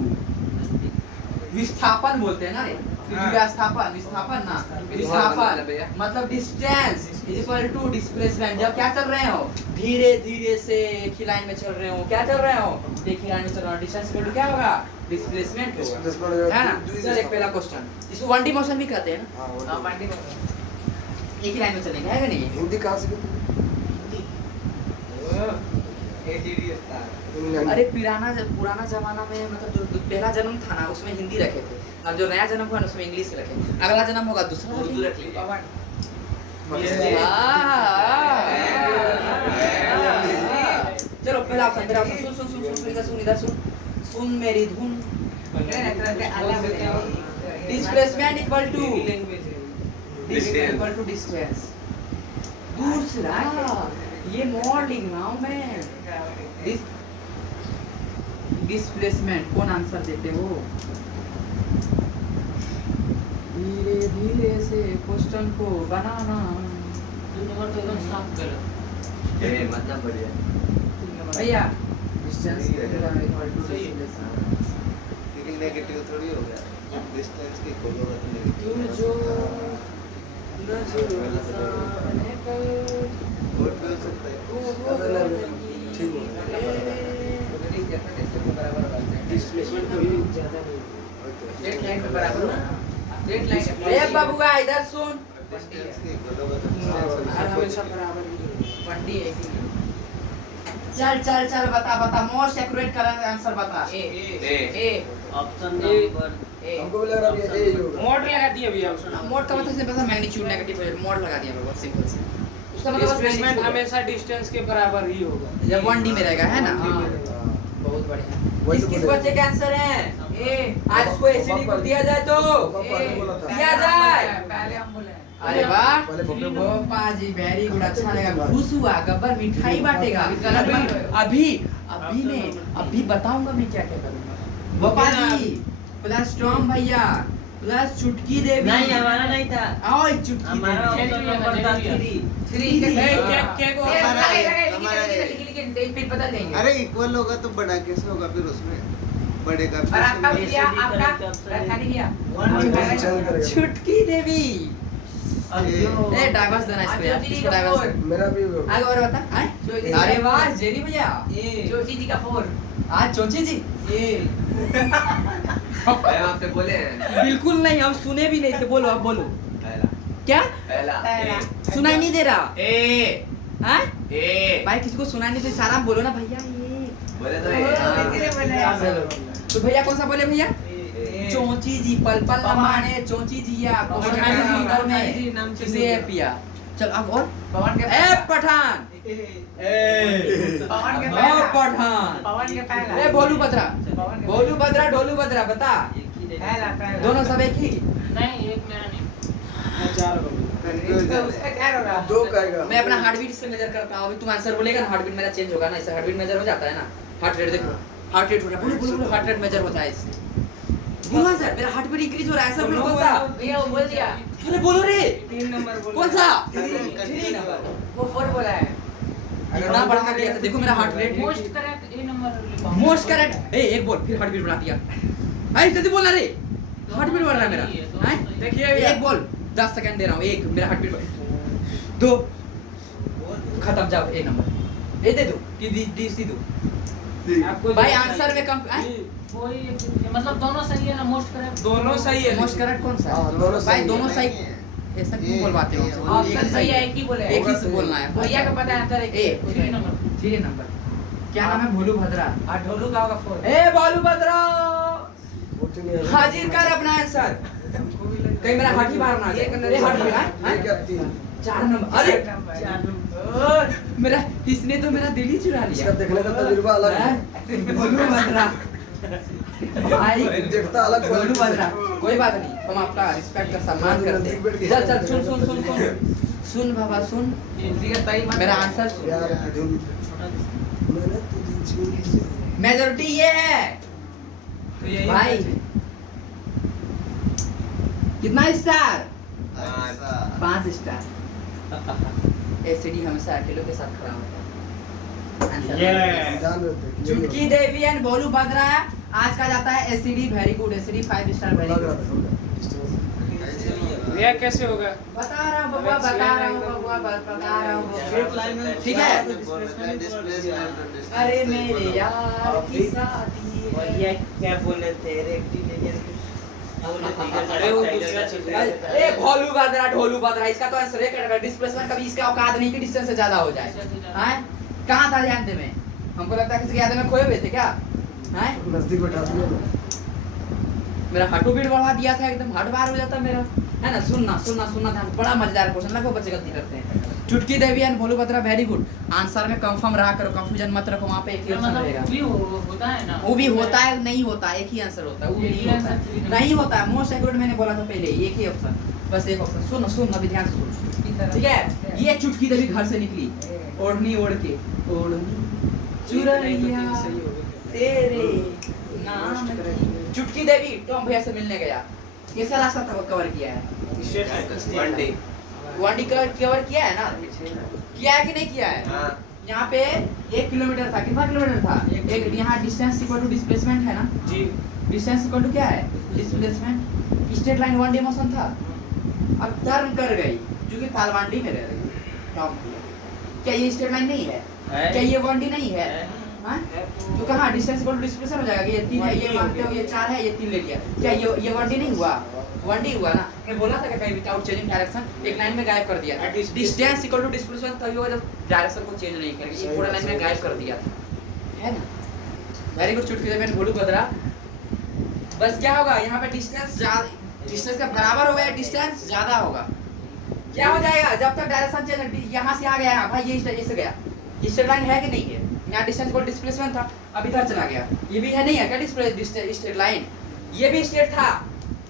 विस्थापन बोलते हैं ना रे, विस्थापन ना, विस्थापन मतलब distance is equal to displacement. जब क्या चल रहे हो? धीरे धीरे से एक ही लाइन में चल रहे हो। क्या चल रहे हो? एक ही लाइन में चल रहे हो। डिस्टेंस इक्वल टू क्या होगा? डिस्प्लेसमेंट होगा, है ना? चल एक पहला क्वेश्चन, इसको 1D मोशन भी कहते हैं ना। हां 1D में एक ही लाइन में चलेंगे, है कि नहीं? हिंदी कहाँ से एसिडी स्टार। अरे पुराना जमाना में मतलब जो पहला जन्म था ना उसमें हिंदी रखे थे, अब जो नया जन्म हुआ ना उसमें इंग्लिश रखे। अगला जन्म होगा दूसरा उर्दू रख लीजिए। चलो पहला ऑप्शन, मेरा ऑप्शन सुन इधर सुन मेरी धुन। Displacement equal to distance. दूसरा ये मोड लिख रहा हूँ मैं। डिस्प्लेसमेंट कौन आंसर देते हो? धीरे धीरे से क्वेश्चन को बनाना। नंबर तो एकदम साफ गलत। ए मतलब बढ़िया। भैया डिस्टेंस इक्वल टू सही है। डिस्प्लेसमेंट। लेकिन नेगेटिव थोड़ी हो गया, डिस्टेंस की खोलो तो तू नेगेटिव जो नजर बसाने पर और भी हो सकता है। ठीक डिस्प्लेसमेंट कभी ज्यादा नहीं। स्ट्रेट लाइन पे बराबर ना। स्ट्रेट लाइन ए बाबूगा इधर सुन। डिस्टेंस की खोलो तो डिस्टेंस हर हमेशा बराबर ही है। 1D ऐसी चल बता मोस्ट एक्यूरेट करंट आंसर बता। ए ऑप्शन नंबर ए हमको भी लग रहा है ये होगा। मोड लगा दिया अभी ऑप्शन। मोड का मतलब सिंपल सा मैग्नीट्यूड नेगेटिव है, मोड लगा दिया मैं बहुत सिंपल से। उसका मतलब बस डिस्प्लेसमेंट magnitude है। हमेशा डिस्टेंस के बराबर ही होगा। जब 1D में रहेगा, है ना? हाँ। बहुत बढ़िया। वही किस तो किस बोले। बच्चे के आंसर हैं? ए आज उसको एसिडी को दिया जाए तो पापा ने बोला था। दिया जाए। पहले हम बोले अरे वाह, पहले पकड़ो। गोपा जी वेरी गुड, अच्छा लगा। खुश हुआ, गब्बर मिठाई बांटेगा। अभी बताऊंगा मैं क्या क्या करूंगा। गोपा जी प्लस टॉम भैया प्लस चुटकी देवी। नहीं हमारा नहीं था, आओ एक चुटकी हमारा देवी। ऑप्शन नंबर था 3। 3 के को हमारा लिख बदल देंगे। अरे इक्वल होगा तो बड़ा कैसे होगा फिर उसमें? बढ़ेगा और आपका भी दिया, आपका खाली दिया। चल करेगा। चुटकी देवी। ये- ए डाइवर्स देना इसको यार, इसको डाइवर्स। मेरा भी होगा। आगे और बता। चोची। अरे वाह जेनी भैया, जोशी जी का 4 आज चोची जी मैं आपसे बोले हैं। बिल्कुल नहीं, हम सुने भी नहीं थे। बोलो अब बोलो पहला क्या पहला सुनाई नहीं दे रहा। ए हाँ ए भाई किसी को सुनाई नहीं, तो इशारा में बोलो ना भैया ये। बोले तो कितने बोले आप? तो भैया कौन सा बोले भैया? चोची जी पल पल माने चोची जी या पवन पवन जी, अंदर पवन जी में नाम से किसे नहीं पिया। चल अब और पवन के ए पठान पवन के ओ पहला पठान पवन के पहला ए बोलू बत्रा पवन के बोलू बत्रा डोलू बत्रा बता पहला दोनों सब एक ही। नहीं एक मेरा नहीं। 4 होगा। कंफ्यूजन उसका क्या होगा? 2 कहेगा। मैं अपना हार्ट बीट से मेजर करता हूं। अभी तुम आंसर बोलेगा ना, हार्ट बीट मेरा चेंज होगा ना, इससे हार्ट बीट मेजर हो जाता है ना। हार्ट रेट देखो, हार्ट रेट हो रहा है, बोलो बोलो बोलो, हार्ट रेट मेजर होता है इससे। बोलो सर, मेरा हार्ट बीट इंक्रीज हो रहा है सर, बोलो कौन सा? भैया वो बोल दिया अरे बोलो रे, 3 नंबर बोल कौन सा? 3 नंबर। वो 4 बोला है इतना बढ़ा दिया था, देखो मेरा हार्ट रेट। मोस्ट करेक्ट ए नंबर मोस्ट करेक्ट, एक बोल, फिर हार्ट बीट बढ़ा दिया। अरे जल्दी बोलना रे, हार्ट बीट बढ़ रहा है मेरा। हैं? देखिए एक बोल, 10 सेकंड दे रहा हूँ, एक मेरा हार्ट बीट 2 खत्म, जाओ ए नंबर, ए दे दो कि डी सी दो आपको भाई। आंसर में कम कोई मतलब दोनों सही है ना मोस्ट करेक्ट दोनों सही है। मोस्ट करेक्ट कौन सा है? हाँ, दोनों भाई सही दोनों है। सही, ऐसा क्यों बोलवाते हो? ऑप्शन सही है, एक ही बोले एक ही से बोलना है। भैया का पता है आंसर ए 3 नंबर 3 नंबर क्या नाम है? भोलू भद्रा। और ढोलू का होगा 4 ए भोलू भद्रा, 14 है। हाजिर कर अपना आंसर। कहीं मेरा हाथ ही बाहर ना आ जाए। ये हाथ में है? ये क्या 3? 4 नंबर। अरे मेरा, इसने तो मेरा दिल ही चुरा इसका लिया। देखने का तजुर्बा अलग है। हैं? भोलू भद्रा भाई, देखता अलग भोलू भद्रा, कोई बात नहीं, हम आपका रिस्पेक्ट और सम्मान करते हैं। चल चल सुन सुन सुन सुन सुन बाबा सुन, मेरा आंसर सुन। यार धुन मैंने तुझे छू ली। मेजॉरिटी ये है तो यही भाई। कितना स्टार? 5 स्टार। एसिडी हमेशा अकेलों के साथ खड़ा होता है। Answer Yes. जान रहते हैं। चुटकी देवी एंड भोलू भद्रा आज का जाता है ACD, very good ACD, 5 star, very लग रहा गुड। था समझा डिस्टेंस। भैया कैसे होगा? बता रहा हूँ बबुआ, बता रहा हूँ बबुआ, बता रहा हूँ। ठीक है। अरे मेरे यार की शादी। क्या बोले तेरे अरे वो दूसरा चल रहा है। ए भोलू भद्रा, ढोलू भद्रा, इसका तो आंसर है डिस्प्लेसमेंट। कभी इसका औकात नहीं कि डिस्टेंस से ज्यादा हो जाए। हैं? कहाँ था जानते में? हमको लगता है किसी के याद में खोए हुए थे क्या? हैं? नजदीक बैठा दिया ना। मेरा हार्टो बीट बढ़ा दिया था, एकदम हार्ट बार हो जाता मेरा, है ना? सुनना सुनना सुनना ध्यान, बड़ा मजेदार क्वेश्चन, लगभग बच्चे गलती करते हैं। Chutki Devi and Bholu Bhadra, very good. Answer में कंफर्म रहा करो, कंफ्यूजन मत रखो, वहाँ पे एक ही ऑप्शन रहेगा। भी होता है ना वो भी होता है, नहीं होता, एक ही आंसर होता है। वो भी एक ही नहीं होता answer है, नहीं होता है। मोस्ट एक्यूरेट मैंने बोला था पहले, एक ही ऑप्शन, बस एक ऑप्शन। सुन सुन अभी ध्यान से सुन, ठीक है? ये चुटकी देवी घर से निकली, ओढ़नी ओढ़ के, ओढ़नी चुरा लिया तेरे नाम की। चुटकी देवी टॉम भैया से मिलने गया, कैसा रास्ता कवर किया है? वांडी कवर किया है ना? किया है कि नहीं किया है? यहाँ पे 1 किलोमीटर था, कितना किलोमीटर था? एक यहाँ डिस्टेंस इक्वल टू डिस्प्लेसमेंट है ना जी। डिस्टेंस इक्वल टू क्या है? Displacement. Straight line 1 D motion था, अब टर्न कर गई जो कि तालवांडी में रह गई टॉम भैया। क्या ये स्ट्रेट लाइन नहीं है? क्या ये 1 D नहीं है? हाँ? तो कहाँ डिस्टेंस इक्वल टू डिस्प्लेसमेंट हो जाएगा कि ये 3 है, ये मानते हो ये 4 है, ये 3 ले लिया। क्या ये 1 D नहीं हुआ? 1 D हुआ ना? मैं बोला था कि कहीं विदाउट चेंजिंग डायरेक्शन एक लाइन में गायब कर दिया था। डिस्टेंस इक्वल टू डिस्प्लेसमेंट तभी होगा जब डायरेक्शन को चेंज नहीं करेंगे। ये पूरा लाइन में गायब कर दिया था, है ना? वेरी गुड चुटकी देवी भोलू भद्रा। बस क्या होगा यहाँ पे? डिस्टेंस का बराबर होगा या डिस्टेंस ज्यादा होगा? क्या हो जाएगा जब तक डायरेक्शन चेंज? यहाँ से आ गया है भाई, ये इससे गया, ये स्ट्रेट लाइन है कि नहीं है? यहाँ डिस्टेंस इक्वल डिस्प्लेसमेंट था, अब इधर चला गया, ये भी है नहीं है क्या स्ट्रेट लाइन? ये भी स्ट्रेट था,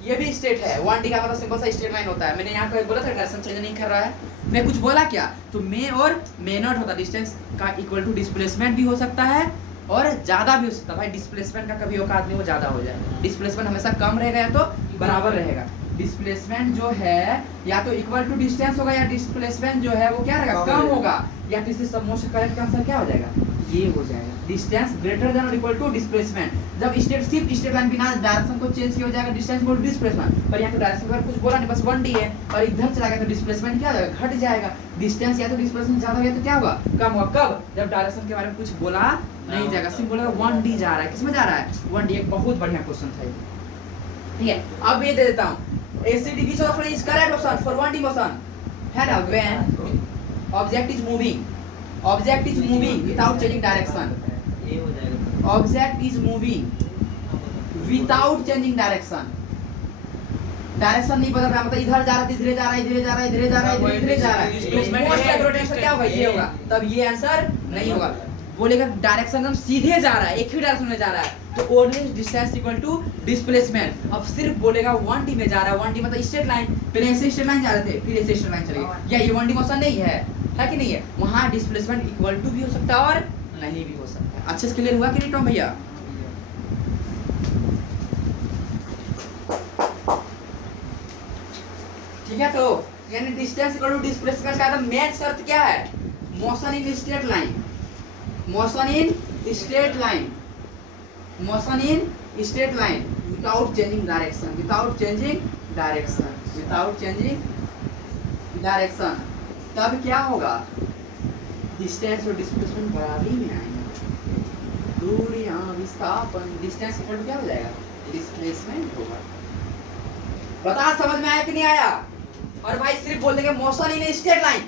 ये भी स्ट्रेट है। 1 D का मतलब सिंपल सा स्ट्रेट लाइन होता है। मैंने यहाँ पे बोला था डायरेक्शन चेंज नहीं कर रहा है, मैं कुछ बोला क्या? तो मे और मे नॉट होता, डिस्टेंस का इक्वल टू डिस्प्लेसमेंट भी हो सकता है और ज्यादा भी हो सकता है। भाई डिस्प्लेसमेंट का कभी औकात नहीं वो ज्यादा हो जाए, डिस्प्लेसमेंट हमेशा कम रहेगा या तो बराबर रहेगा। डिस्प्लेसमेंट जो है या तो इक्वल टू डिस्टेंस होगा या डिस्प्लेसमेंट जो है वो क्या रहेगा? कम होगा। या तो इससे सब मोस्ट करेक्ट आंसर क्या हो जाएगा? ये हो जाएगा, डिस्टेंस ग्रेटर देन और इक्वल टू डिस्प्लेसमेंट। जब स्ट्रेट सिर्फ स्ट्रेट लाइन बिना डायरेक्शन को चेंज किया हो जाएगा डिस्टेंस इक्वल टू डिस्प्लेसमेंट। पर यहाँ तो डायरेक्शन का कुछ बोला नहीं, बस 1 D है और इधर चला गया तो डिस्प्लेसमेंट क्या हो जाएगा? घट जाएगा। डिस्टेंस या तो डिस्प्लेसमेंट ज्यादा हो गया तो क्या होगा? कम होगा। कब? जब डायरेक्शन के बारे में कुछ बोला नहीं जाएगा, सिर्फ बोलेगा 1 D जा रहा है। किसमें जा रहा है? 1 D। एक बहुत बढ़िया क्वेश्चन था ये, ठीक है? अब ये दे देता हूँ, ACD which of is correct option for 1 D motion है ना? when object is moving without changing direction, ये हो जाएगा। object is moving without changing direction, direction नहीं बदल रहा, मतलब इधर जा रहा है, इधर जा रहा है, इधर जा रहा है, इधर जा रहा है, इधर जा रहा है, Displacement मोस्ट है, एक्यूरेट आंसर क्या होगा? ये होगा। तब ये आंसर नहीं होगा। बोलेगा डायरेक्शन एकदम सीधे जा रहा है, एक ही डायरेक्शन में जा रहा है, तो only distance equal to displacement. अब सिर्फ बोलेगा 1 D में जा रहा है, 1 D मतलब स्ट्रेट लाइन, पहले ऐसे स्ट्रेट लाइन जा रहे थे, फिर ऐसे स्ट्रेट लाइन चले गए। या ये 1 D मोशन नहीं है, है कि नहीं है? वहाँ डिस्प्लेसमेंट इक्वल टू भी हो सकता है और नहीं भी हो सकता है। अच्छे से क्लियर हुआ कि नहीं टॉम भैया? ठीक है, तो यानी डिस्टेंस इक्वल टू डिस्प्लेसमेंट का मेन शर्त क्या है? Motion in straight line, motion in straight line, motion in straight line without changing direction, without changing direction, without changing direction. तब क्या होगा? डिस्टेंस और डिस्प्लेसमेंट बराबरी में आएंगे। दूरियां विस्थापन, डिस्टेंस इक्वल टू क्या हो जाएगा? डिस्प्लेसमेंट होगा। बता समझ में आया कि नहीं आया? और भाई सिर्फ बोल देंगे मोशन इन स्ट्रेट लाइन,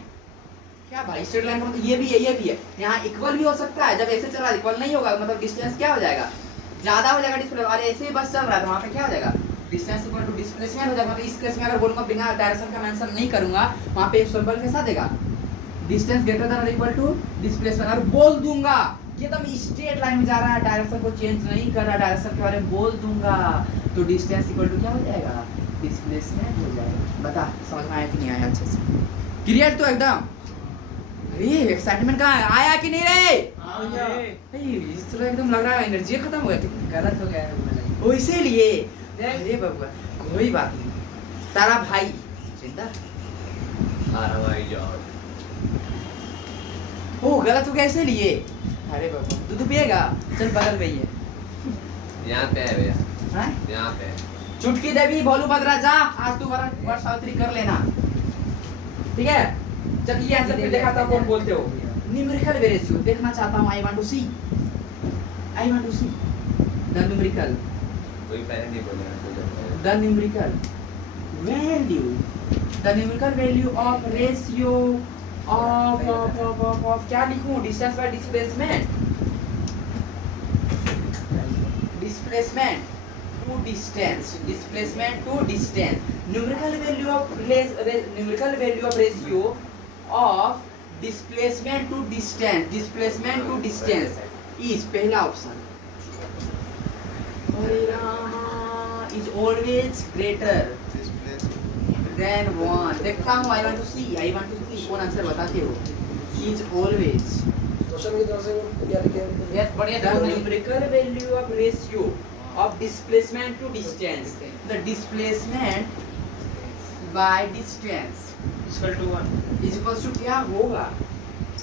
क्या भाई स्ट्रेट लाइन का मतलब ये भी है, ये भी है। यहाँ इक्वल भी हो सकता है, जब ऐसे चल रहा है इक्वल नहीं होगा, मतलब डिस्टेंस क्या हो जाएगा? ज्यादा हो जाएगा डिस्प्लेसमेंट। और ऐसे ही बस चल रहा है तो वहाँ पे क्या हो जाएगा? डिस्टेंस इक्वल टू डिस्प्लेसमेंट हो जाएगा। मतलब इस केस में अगर बोलूंगा बिना डायरेक्शन का मेंशन नहीं करूंगा, वहाँ पे सिंबल के साथ देगा डिस्टेंस ग्रेटर देन और इक्वल टू डिस्प्लेसमेंट। और बोल दूंगा कि तुम स्ट्रेट लाइन में जा रहा है, डायरेक्शन को चेंज नहीं कर रहा, डायरेक्शन के बारे में बोल दूंगा, तो डिस्टेंस इक्वल टू क्या हो जाएगा? डिस्प्लेसमेंट हो जाएगा। बता समझ में आया कि नहीं आया? अच्छे से क्लियर तो एकदम? अरे एक्साइटमेंट कहाँ है? आया कि नहीं रे? इस तरह एकदम लग रहा है एनर्जी खत्म हो गया। कितना गलत हो गया है वो इसीलिए। अरे बाबा कोई बात नहीं, तारा भाई जिंदा। सारा भाई जान ओ गलत हो गया इसीलिए। अरे बाबा दूध पिएगा? चल बगल में ही है। यहाँ पे है भैया, हैं? यहाँ पे है। चुटकी देवी भोलू बदरा जा, आज तू वर्ष सावित्री कर लेना, ठीक है? जब ये आंसर पे देखा था कौन बोलते हो? न्यूमेरिकल वेरिएशन देखना चाहता हूँ। I want to see, I want to see the numerical, कोई पहले नहीं बोलेगा। The numerical value, the numerical value of ratio of क्या लिखूं? Distance by displacement, displacement to distance, displacement to distance, numerical value of numerical value of ratio of displacement to distance, displacement to distance is पहला option. Is always greater than 1। देखता हूँ, I want to see, I want to सी कौन आंसर बताते हो? इज ऑलवेज क्वेश्चन की तरफ से क्या लिखे हैं? yes बढ़िया था। Numerical value of ratio of displacement to distance, the displacement by distance equal to 1 is equals to क्या होगा?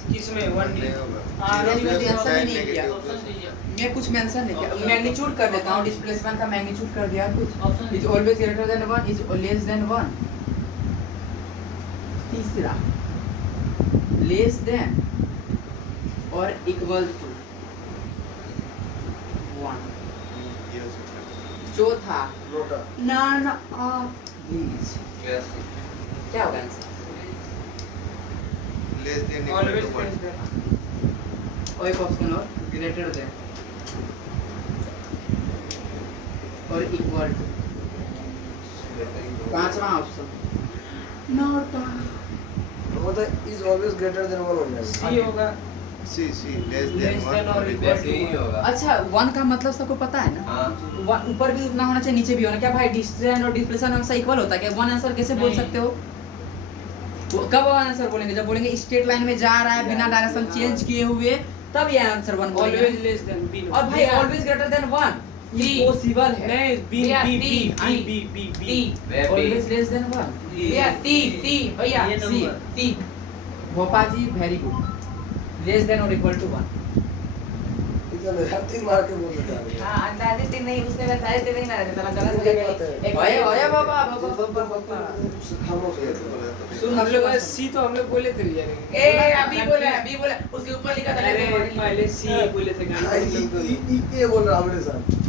किसमें 1 नहीं होगा। मैंने Zero आंसर plus ही नहीं negative किया। plus- मैं कुछ मेंशन नहीं किया, मैग्नीट्यूड कर देता हूँ। डिस्प्लेसमेंट का मैग्नीट्यूड कर दिया कुछ। Is always greater than 1, is less than 1। तीसरा लेस देन और इक्वल टू 1। ये हो सकता है। चौथा NOTA none of these Yes. क्या होगा answer? Less than equal always to 1. और एक ऑप्शन और ग्रेटर देन और इक्वल टू। पांचवा ऑप्शन नॉट। मतलब इज ऑलवेज ग्रेटर देन 1 हो जाएगा। सी होगा। C less than Less 1 than or or equal equal वैसे ही होगा। अच्छा 1 का मतलब सबको पता है ना? हाँ। One ऊपर भी उतना होना चाहिए, नीचे भी होना। क्या भाई डिस्टेंस और डिस्प्लेसमेंट हमेशा इक्वल होता है क्या? वन आंसर कैसे बोल नहीं। सकते हो? कब वन आंसर बोलेंगे? जब बोलेंगे स्ट्रेट लाइन में जा रहा है बिना डायरेक्शन चेंज किए हुए, तब ये आंसर 1 ऑलवेज बोलेंगे। Less than B. और भाई always greater than 1 B। Impossible है। नहीं बी भैया, B C, B I, B B C, B वे ऑलवेज लेस देन 1। भैया C भैया ये C नंबर। C भोपा जी वेरी गुड। लेस देन और इक्वल टू 1। इधर हर तीन मार के बोल देता है। हाँ अंदाजे से नहीं, उसने बताया से नहीं ना रहता, तेरा गलत हो मुझे जाएगा। पता है। एक ओए ओए बाबा बाबा खामोश है। सुन हम लोग सी तो हम लोग बोले थे यार। ए अभी बोला उसके ऊपर लिखा था अरे लेकिन पहले सी बोले थे ये बोल रहा हमारे साथ।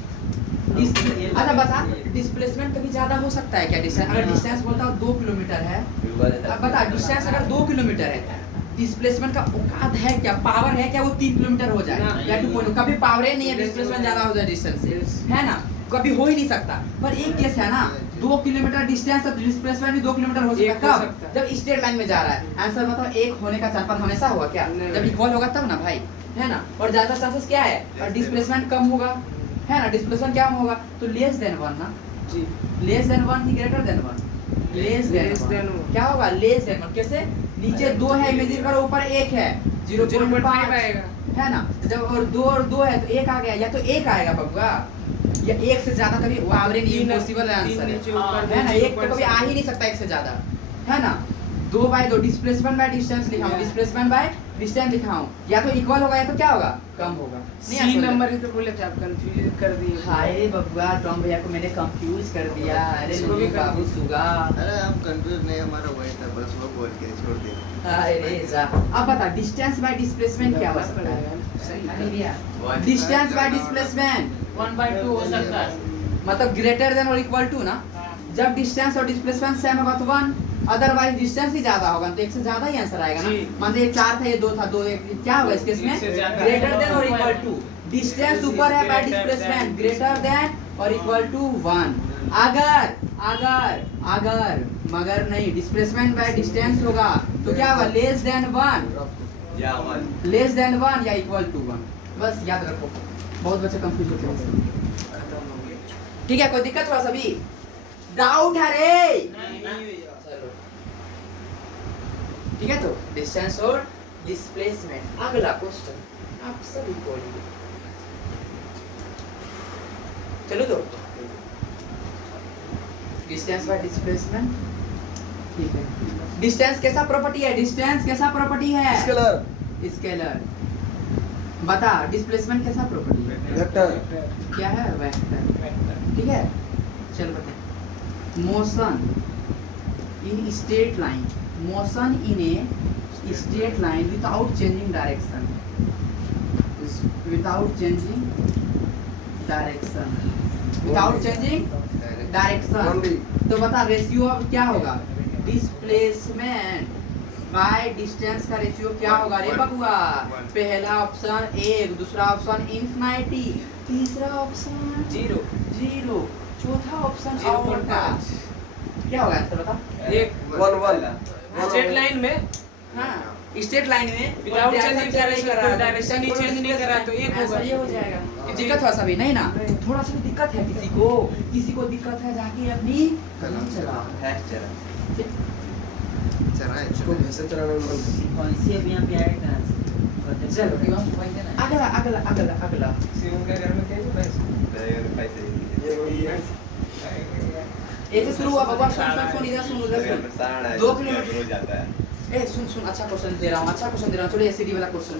अच्छा बता डिस्प्लेसमेंट कभी ज्यादा हो सकता है क्या? डिस्टेंस अगर डिस्टेंस बोलता हूँ 2 किलोमीटर है, अब बता डिस्टेंस अगर 2 किलोमीटर है, डिस्प्लेसमेंट का औकात है क्या? पावर है क्या वो 3 किलोमीटर हो जाए? ना। या 2 कभी पावर ही नहीं है डिस्प्लेसमेंट ज्यादा हो जाए डिस्टेंस से, है ना? कभी हो ही नहीं सकता। पर एक केस है ना, 2 किलोमीटर डिस्टेंस और डिस्प्लेसमेंट भी 2 किलोमीटर हो एक सकता हो है। सकता है। जब स्ट्रेट लाइन में जा रहा है, आंसर बताओ। एक होने का चांस हमेशा होगा क्या? नहीं। जब इक्वल होगा तब ना भाई, है ना? और ज्यादा चांसेस क्या है? और डिस्प्लेसमेंट कम होगा, है ना? डिस्प्लेसमेंट क्या होगा? तो लेस देन 1 ना, जी लेस देन 1 ही greater than 1? Less Less than than 1 one। क्या होगा? लेस देन 1 कैसे? नीचे 2 है इमेजिन करो, ऊपर 1 है 0.5 0.5 आएगा। है ना। जब और 2 है तो 1 आ गया, या तो 1 आएगा बबुआ, या 1 से ज्यादा कभी वावरेन इम्पॉसिबल आंसर नीचे ऊपर है ना। 1 तो कभी आ ही नहीं सकता 1 से ज्यादा, है ना। 2/2 डिस्प्लेसमेंट बाय डिस्टेंस लिखाऊं, डिस्प्लेसमेंट बाय डिस्टेंस लिखाऊं, या तो इक्वल होगा या तो क्या होगा, कम होगा। नहीं सी नंबर ही तो बोले थे आप, कंफ्यूज कर दिए। हाय बबुआ, टॉम भैया को मैंने कंफ्यूज कर दिया। अरे इसको भी नुनू बाबू सुगा। अरे हम कंफ्यूज नहीं, हमारा वही था, बस वो बोल के छोड़ दिया। अरे जा, अब बता डिस्टेंस बाय डिस्प्लेसमेंट क्या हो सकता है। सही डिस्टेंस बाय डिस्प्लेसमेंट 1/2 हो सकता है। मतलब ग्रेटर देन और इक्वल टू ना। जब डिस्टेंस और डिस्प्लेसमेंट सेम होगा तो 1, अदरवाइज डिस्टेंस ही ज्यादा होगा तो 1 से ज्यादा ही आंसर आएगा ना। जी। मान लीजिए 4 था, ये 2 था, 2 1 क्या होगा इस केस में, 1 से ज्यादा। ग्रेटर देन और इक्वल टू। डिस्टेंस ऊपर है बाय डिस्प्लेसमेंट, ग्रेटर देन और इक्वल टू 1। अगर अगर अगर मगर नहीं, डिस्प्लेसमेंट बाय डिस्टेंस होगा तो क्या होगा, लेस देन 1, या वन लेस देन 1 या इक्वल टू 1। बस याद रखो, बहुत बच्चे कंफ्यूज होते हैं इससे। ठीक है, कोई दिक्कत थोड़ा सा भी डाउट है रे। चलो ठीक है, तो डिस्टेंस और डिस्प्लेसमेंट। अगला क्वेश्चन आप सभी बोलिए। चलो तो डिस्टेंस बाय डिस्प्लेसमेंट, ठीक है। डिस्टेंस कैसा प्रॉपर्टी है, डिस्टेंस कैसा प्रॉपर्टी है, स्केलर स्केलर। बता डिस्प्लेसमेंट कैसा प्रॉपर्टी है, वेक्टर क्या है, वेक्टर। ठीक है, चलो बता। Motion in straight line, motion in a straight line without changing direction, without changing direction, without changing direction. Only. तो बता रेशियो अब क्या होगा, डिस्प्लेसमेंट बाय डिस्टेंस का रेशियो क्या होगा रे बबुआ। पहला ऑप्शन 1, दूसरा ऑप्शन इनफिनिटी, तीसरा ऑप्शन 0, चौथा ऑप्शन और का क्या होगा आंसर बता। 1 स्ट्रेट लाइन में हाँ, स्ट्रेट लाइन में विदाउट चेंजिंग डायरेक्शन, डायरेक्शन ही चेंज नहीं करा तो 1 होगा। ये हो जाएगा। दिक्कत थोड़ा सा भी नहीं ना, थोड़ा सा भी दिक्कत है किसी को दिक्कत है, जाके अपनी कलम चलाओ। इसको भैंसे चलाने में चलो अगला अगला अगला अगला। शिवम के घर में क्या है बस। ये वही है। ऐसे शुरू हुआ बबुआ, सुन इधर सुन उधर सुन। 2 किलोमीटर हो जाता है। सुन अच्छा क्वेश्चन दे रहा हूँ, अच्छा क्वेश्चन दे रहा हूँ। चलो एसीडी वाला क्वेश्चन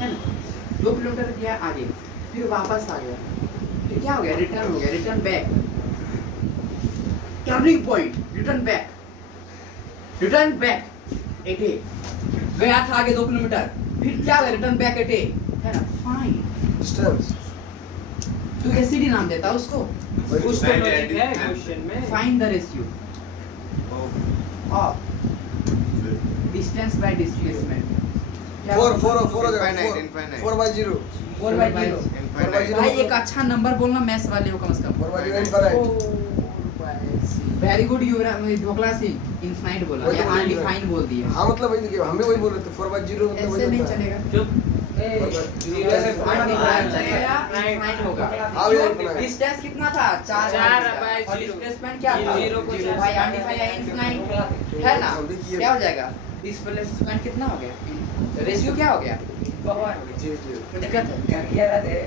है ना। 2 किलोमीटर गया आगे, फिर वापस आ गया, फिर क्या हो गया, रिटर्न हो गया, return back, turning point, return back, return back एटे, गया था आगे 2 किलोमीटर, फिर क्या हो गया, रिटर्न बैक एटे, है ना। फाइन डिस्टेंस तू एसीडी नाम देता उसको, कुछ तो लॉजिक है क्वेश्चन में। Find the ratio of distance by displacement. 4/0 भाई एक अच्छा नंबर बोलना मैथ्स वाले हो कम से कम। 4/0 इनफाइनाइट। वेरी गुड युवराज ढोकला सिंह, इनफाइनाइट बोला वही या तो बोल रहा अनडिफाइंड बोल दिया। हाँ मतलब वही देखिए, हम भी वही बोल रहे थे 4/0 मतलब ऐसे वही नहीं होता है। चलेगा, चुप। अनडिफाइंड चलेगा, इनफाइनाइट होगा। हाँ भैया, इनफाइनाइट। डिस्टेंस कितना था, 4 4/0 और डिस्प्लेसमेंट क्या था, 0 को 4 भाई अनडिफाइंड या इनफाइनाइट है ना। हम भी किए। क्या हो जाएगा, डिस्प्लेसमेंट कितना हो गया, रेशियो क्या हो गया, जी दिक्कत है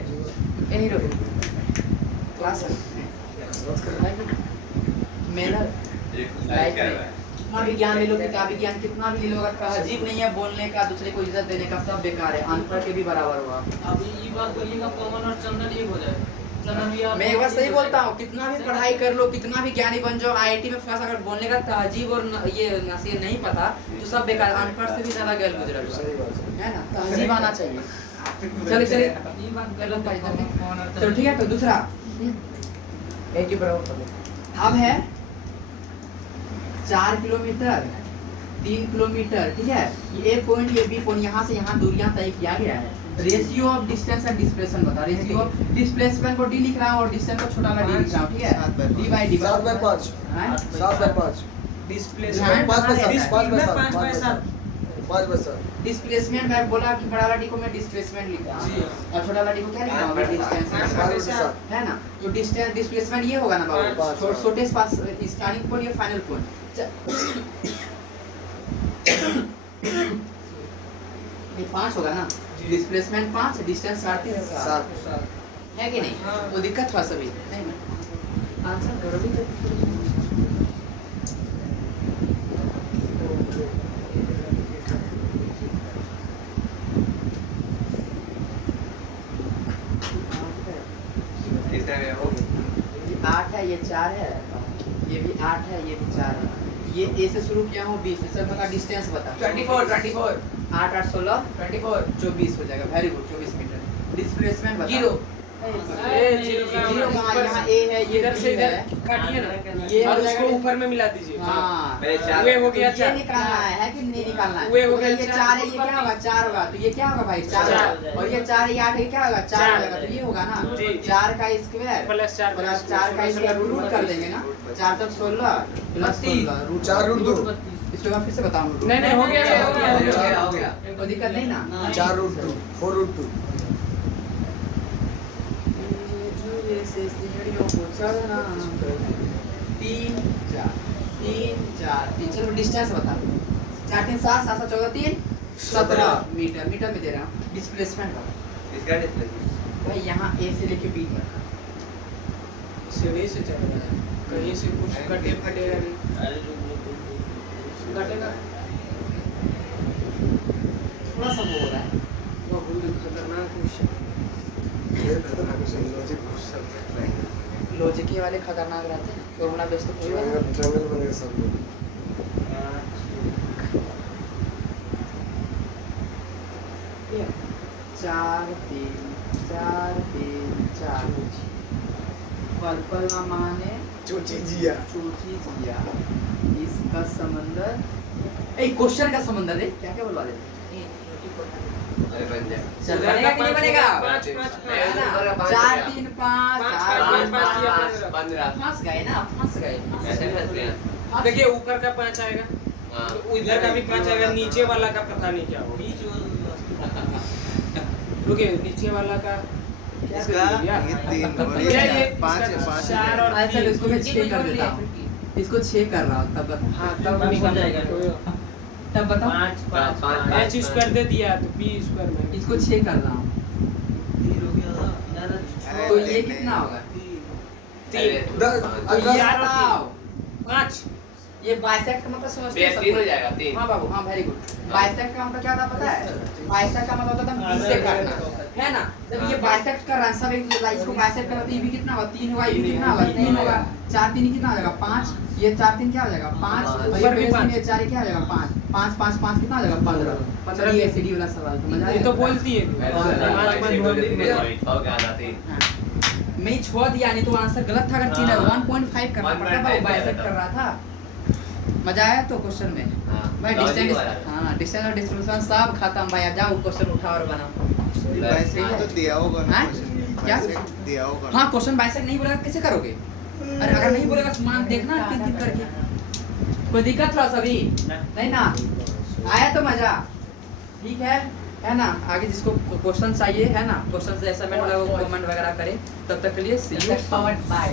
यही रो क्लास है मेरा लाइफ में कितना भी ज्ञान ले लो, किताबी ज्ञान कितना भी ले लो, अगर तहजीब नहीं है बोलने का, दूसरे को इज्जत देने का, सब बेकार है, अनपढ़ के भी बराबर हुआ। अब ये बात बोलिएगा पवन और चंदन एक हो जाए। चंदन भी मैं एक बार सही बोलता हूँ, कितना भी पढ़ाई कर लो, कितना भी ज्ञानी बन जाओ, आईआईटी में फंस, अगर बोलने का तहजीब और ये नसीहत नहीं पता तो सब बेकार, अनपढ़ से भी ज्यादा गैर गुजरा सही बात है। है ना, तहजीब आना चाहिए। चलिए ये बात गलत था इधर में। पवन और चलो ठीक है, तो दूसरा एक ही बराबर अब है 4 किलोमीटर 3 किलोमीटर, ठीक है। ये ए पॉइंट ये बी पॉइंट, यहाँ से यहाँ दूरियां तय किया गया है। Ratio of distance and displacement बता, रेशियो ऑफ डिस्प्लेसमेंट को डी लिख रहा हूँ और डिस्टेंस को छोटा वाला डी लिख रहा हूँ, ठीक है। डी बाय डी 7/5 हैं? 7/5 डिस्प्लेसमेंट 5/7 डिस्प्लेसमेंट मैं बोला कि बड़ा वाला डी को मैं डिस्प्लेसमेंट लिख रहा जी। हूँ और छोटा वाला डी को क्या लिख रहा हूँ, मैं डिस्टेंस 5/7 है ना। तो डिस्टेंस डिस्प्लेसमेंट ये होगा ना बाबू, पाँच। छोटे पास स्टार्टिंग पॉइंट या फाइनल पॉइंट। ये 5 होगा ना, डिस्प्लेसमेंट 5, डिस्टेंस 3.5 7 है कि नहीं? हाँ। वो दिक्कत हुआ सभी नहीं ना, आंसर करो भी तो। कितना है वो? 8 है, ये 4 है, ये भी 8 है, ये भी 4 है। ये ए से शुरू किया हूँ, 20 से सब का डिस्टेंस बता। 24 8 8 16 24 24 हो जाएगा। Very good, 24 metre. डिस्प्लेसमेंट बता। 0 जीरो का यहाँ ए है, ये इधर से B है। इधर काटिए ना, ये और हो उसको जाएगा। ऊपर में मिला दीजिए। हाँ, मेरे चार वे हो गया ये 4। निकालना है कि नहीं निकालना है? वे हो गया ये 4 है, ये क्या होगा? 4 होगा, तो ये क्या होगा भाई? 4 चार। और ये 4 ये 8 है, ये क्या होगा? 4 हो जाएगा, तो ये होगा ना जी। 4 का स्क्वायर प्लस 4 प्लस 4 का स्क्वायर रूट कर देंगे ना। 4 तक 16 प्लस 16 रूट 4 रूट 2 इसको मैं फिर से बताऊं। नहीं, नहीं, हो गया, हो गया, हो गया। कोई दिक्कत नहीं ना? 4 रूट 2 4 रूट 2 से सीढ़ियों को चढ़ना 3 4 3 4 3। चलो डिस्टेंस बता। 4 3 7 7 7 14 3 17 मीटर। मीटर में दे रहा हूँ। डिस्प्लेसमेंट बता इसका डिस्प्लेसमेंट भाई, यहाँ ए से लेके बी तक सीढ़ी से चल रहा है, कहीं से कुछ कटे फटेगा नहीं, कटेगा थोड़ा सा वो हो रहा है। वो बहुत खतरनाक क्वेश्चन। ये खतरनाक क्वेश्चन लॉजिक क्वेश्चन लॉजिक वाले खतरनाक रहते हैं। फॉर्मूला बेस तो कोई बात नहीं। ट्रायंगल बनेगा सब लोग। ये 4 3 4 3 4 पल पल ना माने चूची जिया चूची जिया इसका समंदर। ए क्वेश्चन का समंदर है क्या क्या बोलवा दे। अरे बन जाए चल बनेगा कि नहीं बनेगा? 5 है ना? 5 4 3 5 15 फंस गए ना, फंस गए। ऐसे फंस गया। देखिए ऊपर का 5 आएगा, हाँ तो इधर का भी 5 आएगा, नीचे वाला का पता नहीं क्या होगा। रुकिए, नीचे वाला का क्या इसका कर दिया? ये 3 और ये ये 5 5 5 4 और अच्छा 3। इसको मैं 6 कर देता हूँ। इसको 6 कर रहा हूँ तब बता। हाँ, तब निकल जाएगा। तब बताओ। 5 स्क्वायर दे दिया तो p स्क्वायर में इसको 6 कर रहा हूँ तो ये कितना होगा? 3 तो ये यार, बताओ। 5 ये बाइसेक्ट का मतलब समझते हैं सब 3 हो कोई? जाएगा 3 हाँ बाबू, हाँ वेरी गुड। बाइसेक्ट का मतलब क्या होता है पता है? बाइसेक्ट का मतलब होता है 20 से करना, है ना? जब ये बाइसेक्ट कर रहा है सब एक दूसरे इसको बाइसेक्ट करते ये भी कितना होगा? 3 होगा, ये भी कितना होगा? 3 होगा। 4 3 कितना हो जाएगा? 5। ये 4 3 क्या हो जाएगा? 5। और ये ऊपर भी बेस में 5। ये 4 क्या हो जाएगा? 5 5 5 5 कितना हो जाएगा? 15। 15 ये एसिडी वाला सवाल समझ आया? ये तो बोलती है। मैं ही छोड़ दिया, नहीं तो आंसर गलत था। अगर 3 है 1.5 करना पड़ता है। बाबू बाइसेक्ट कर रहा था। मजा आया तो क्वेश्चन में भाई। डिस्टेंस, हाँ डिस्टेंस और डिस्प्लेसमेंट सब खत्म भाई। अब जाओ क्वेश्चन उठाओ और बनाओ। बाइसेक्ट तो दिया होगा ना हाँ? क्वेश्चन। क्या? बाइसेक्ट दिया होगा ना। हाँ क्वेश्चन बाइसेक्ट नहीं बोलेगा कैसे करोगे? अरे अगर नहीं बोलेगा तो मान देखना 3 3 करके। कोई दिक्कत थोड़ा सा भी नहीं ना? आया तो मजा? ठीक है ना? आगे जिसको क्वेश्चन चाहिए है ना, क्वेश्चन से असाइनमेंट वगैरह कमेंट वगैरह करे। तब तक के लिए सी यू। Powered by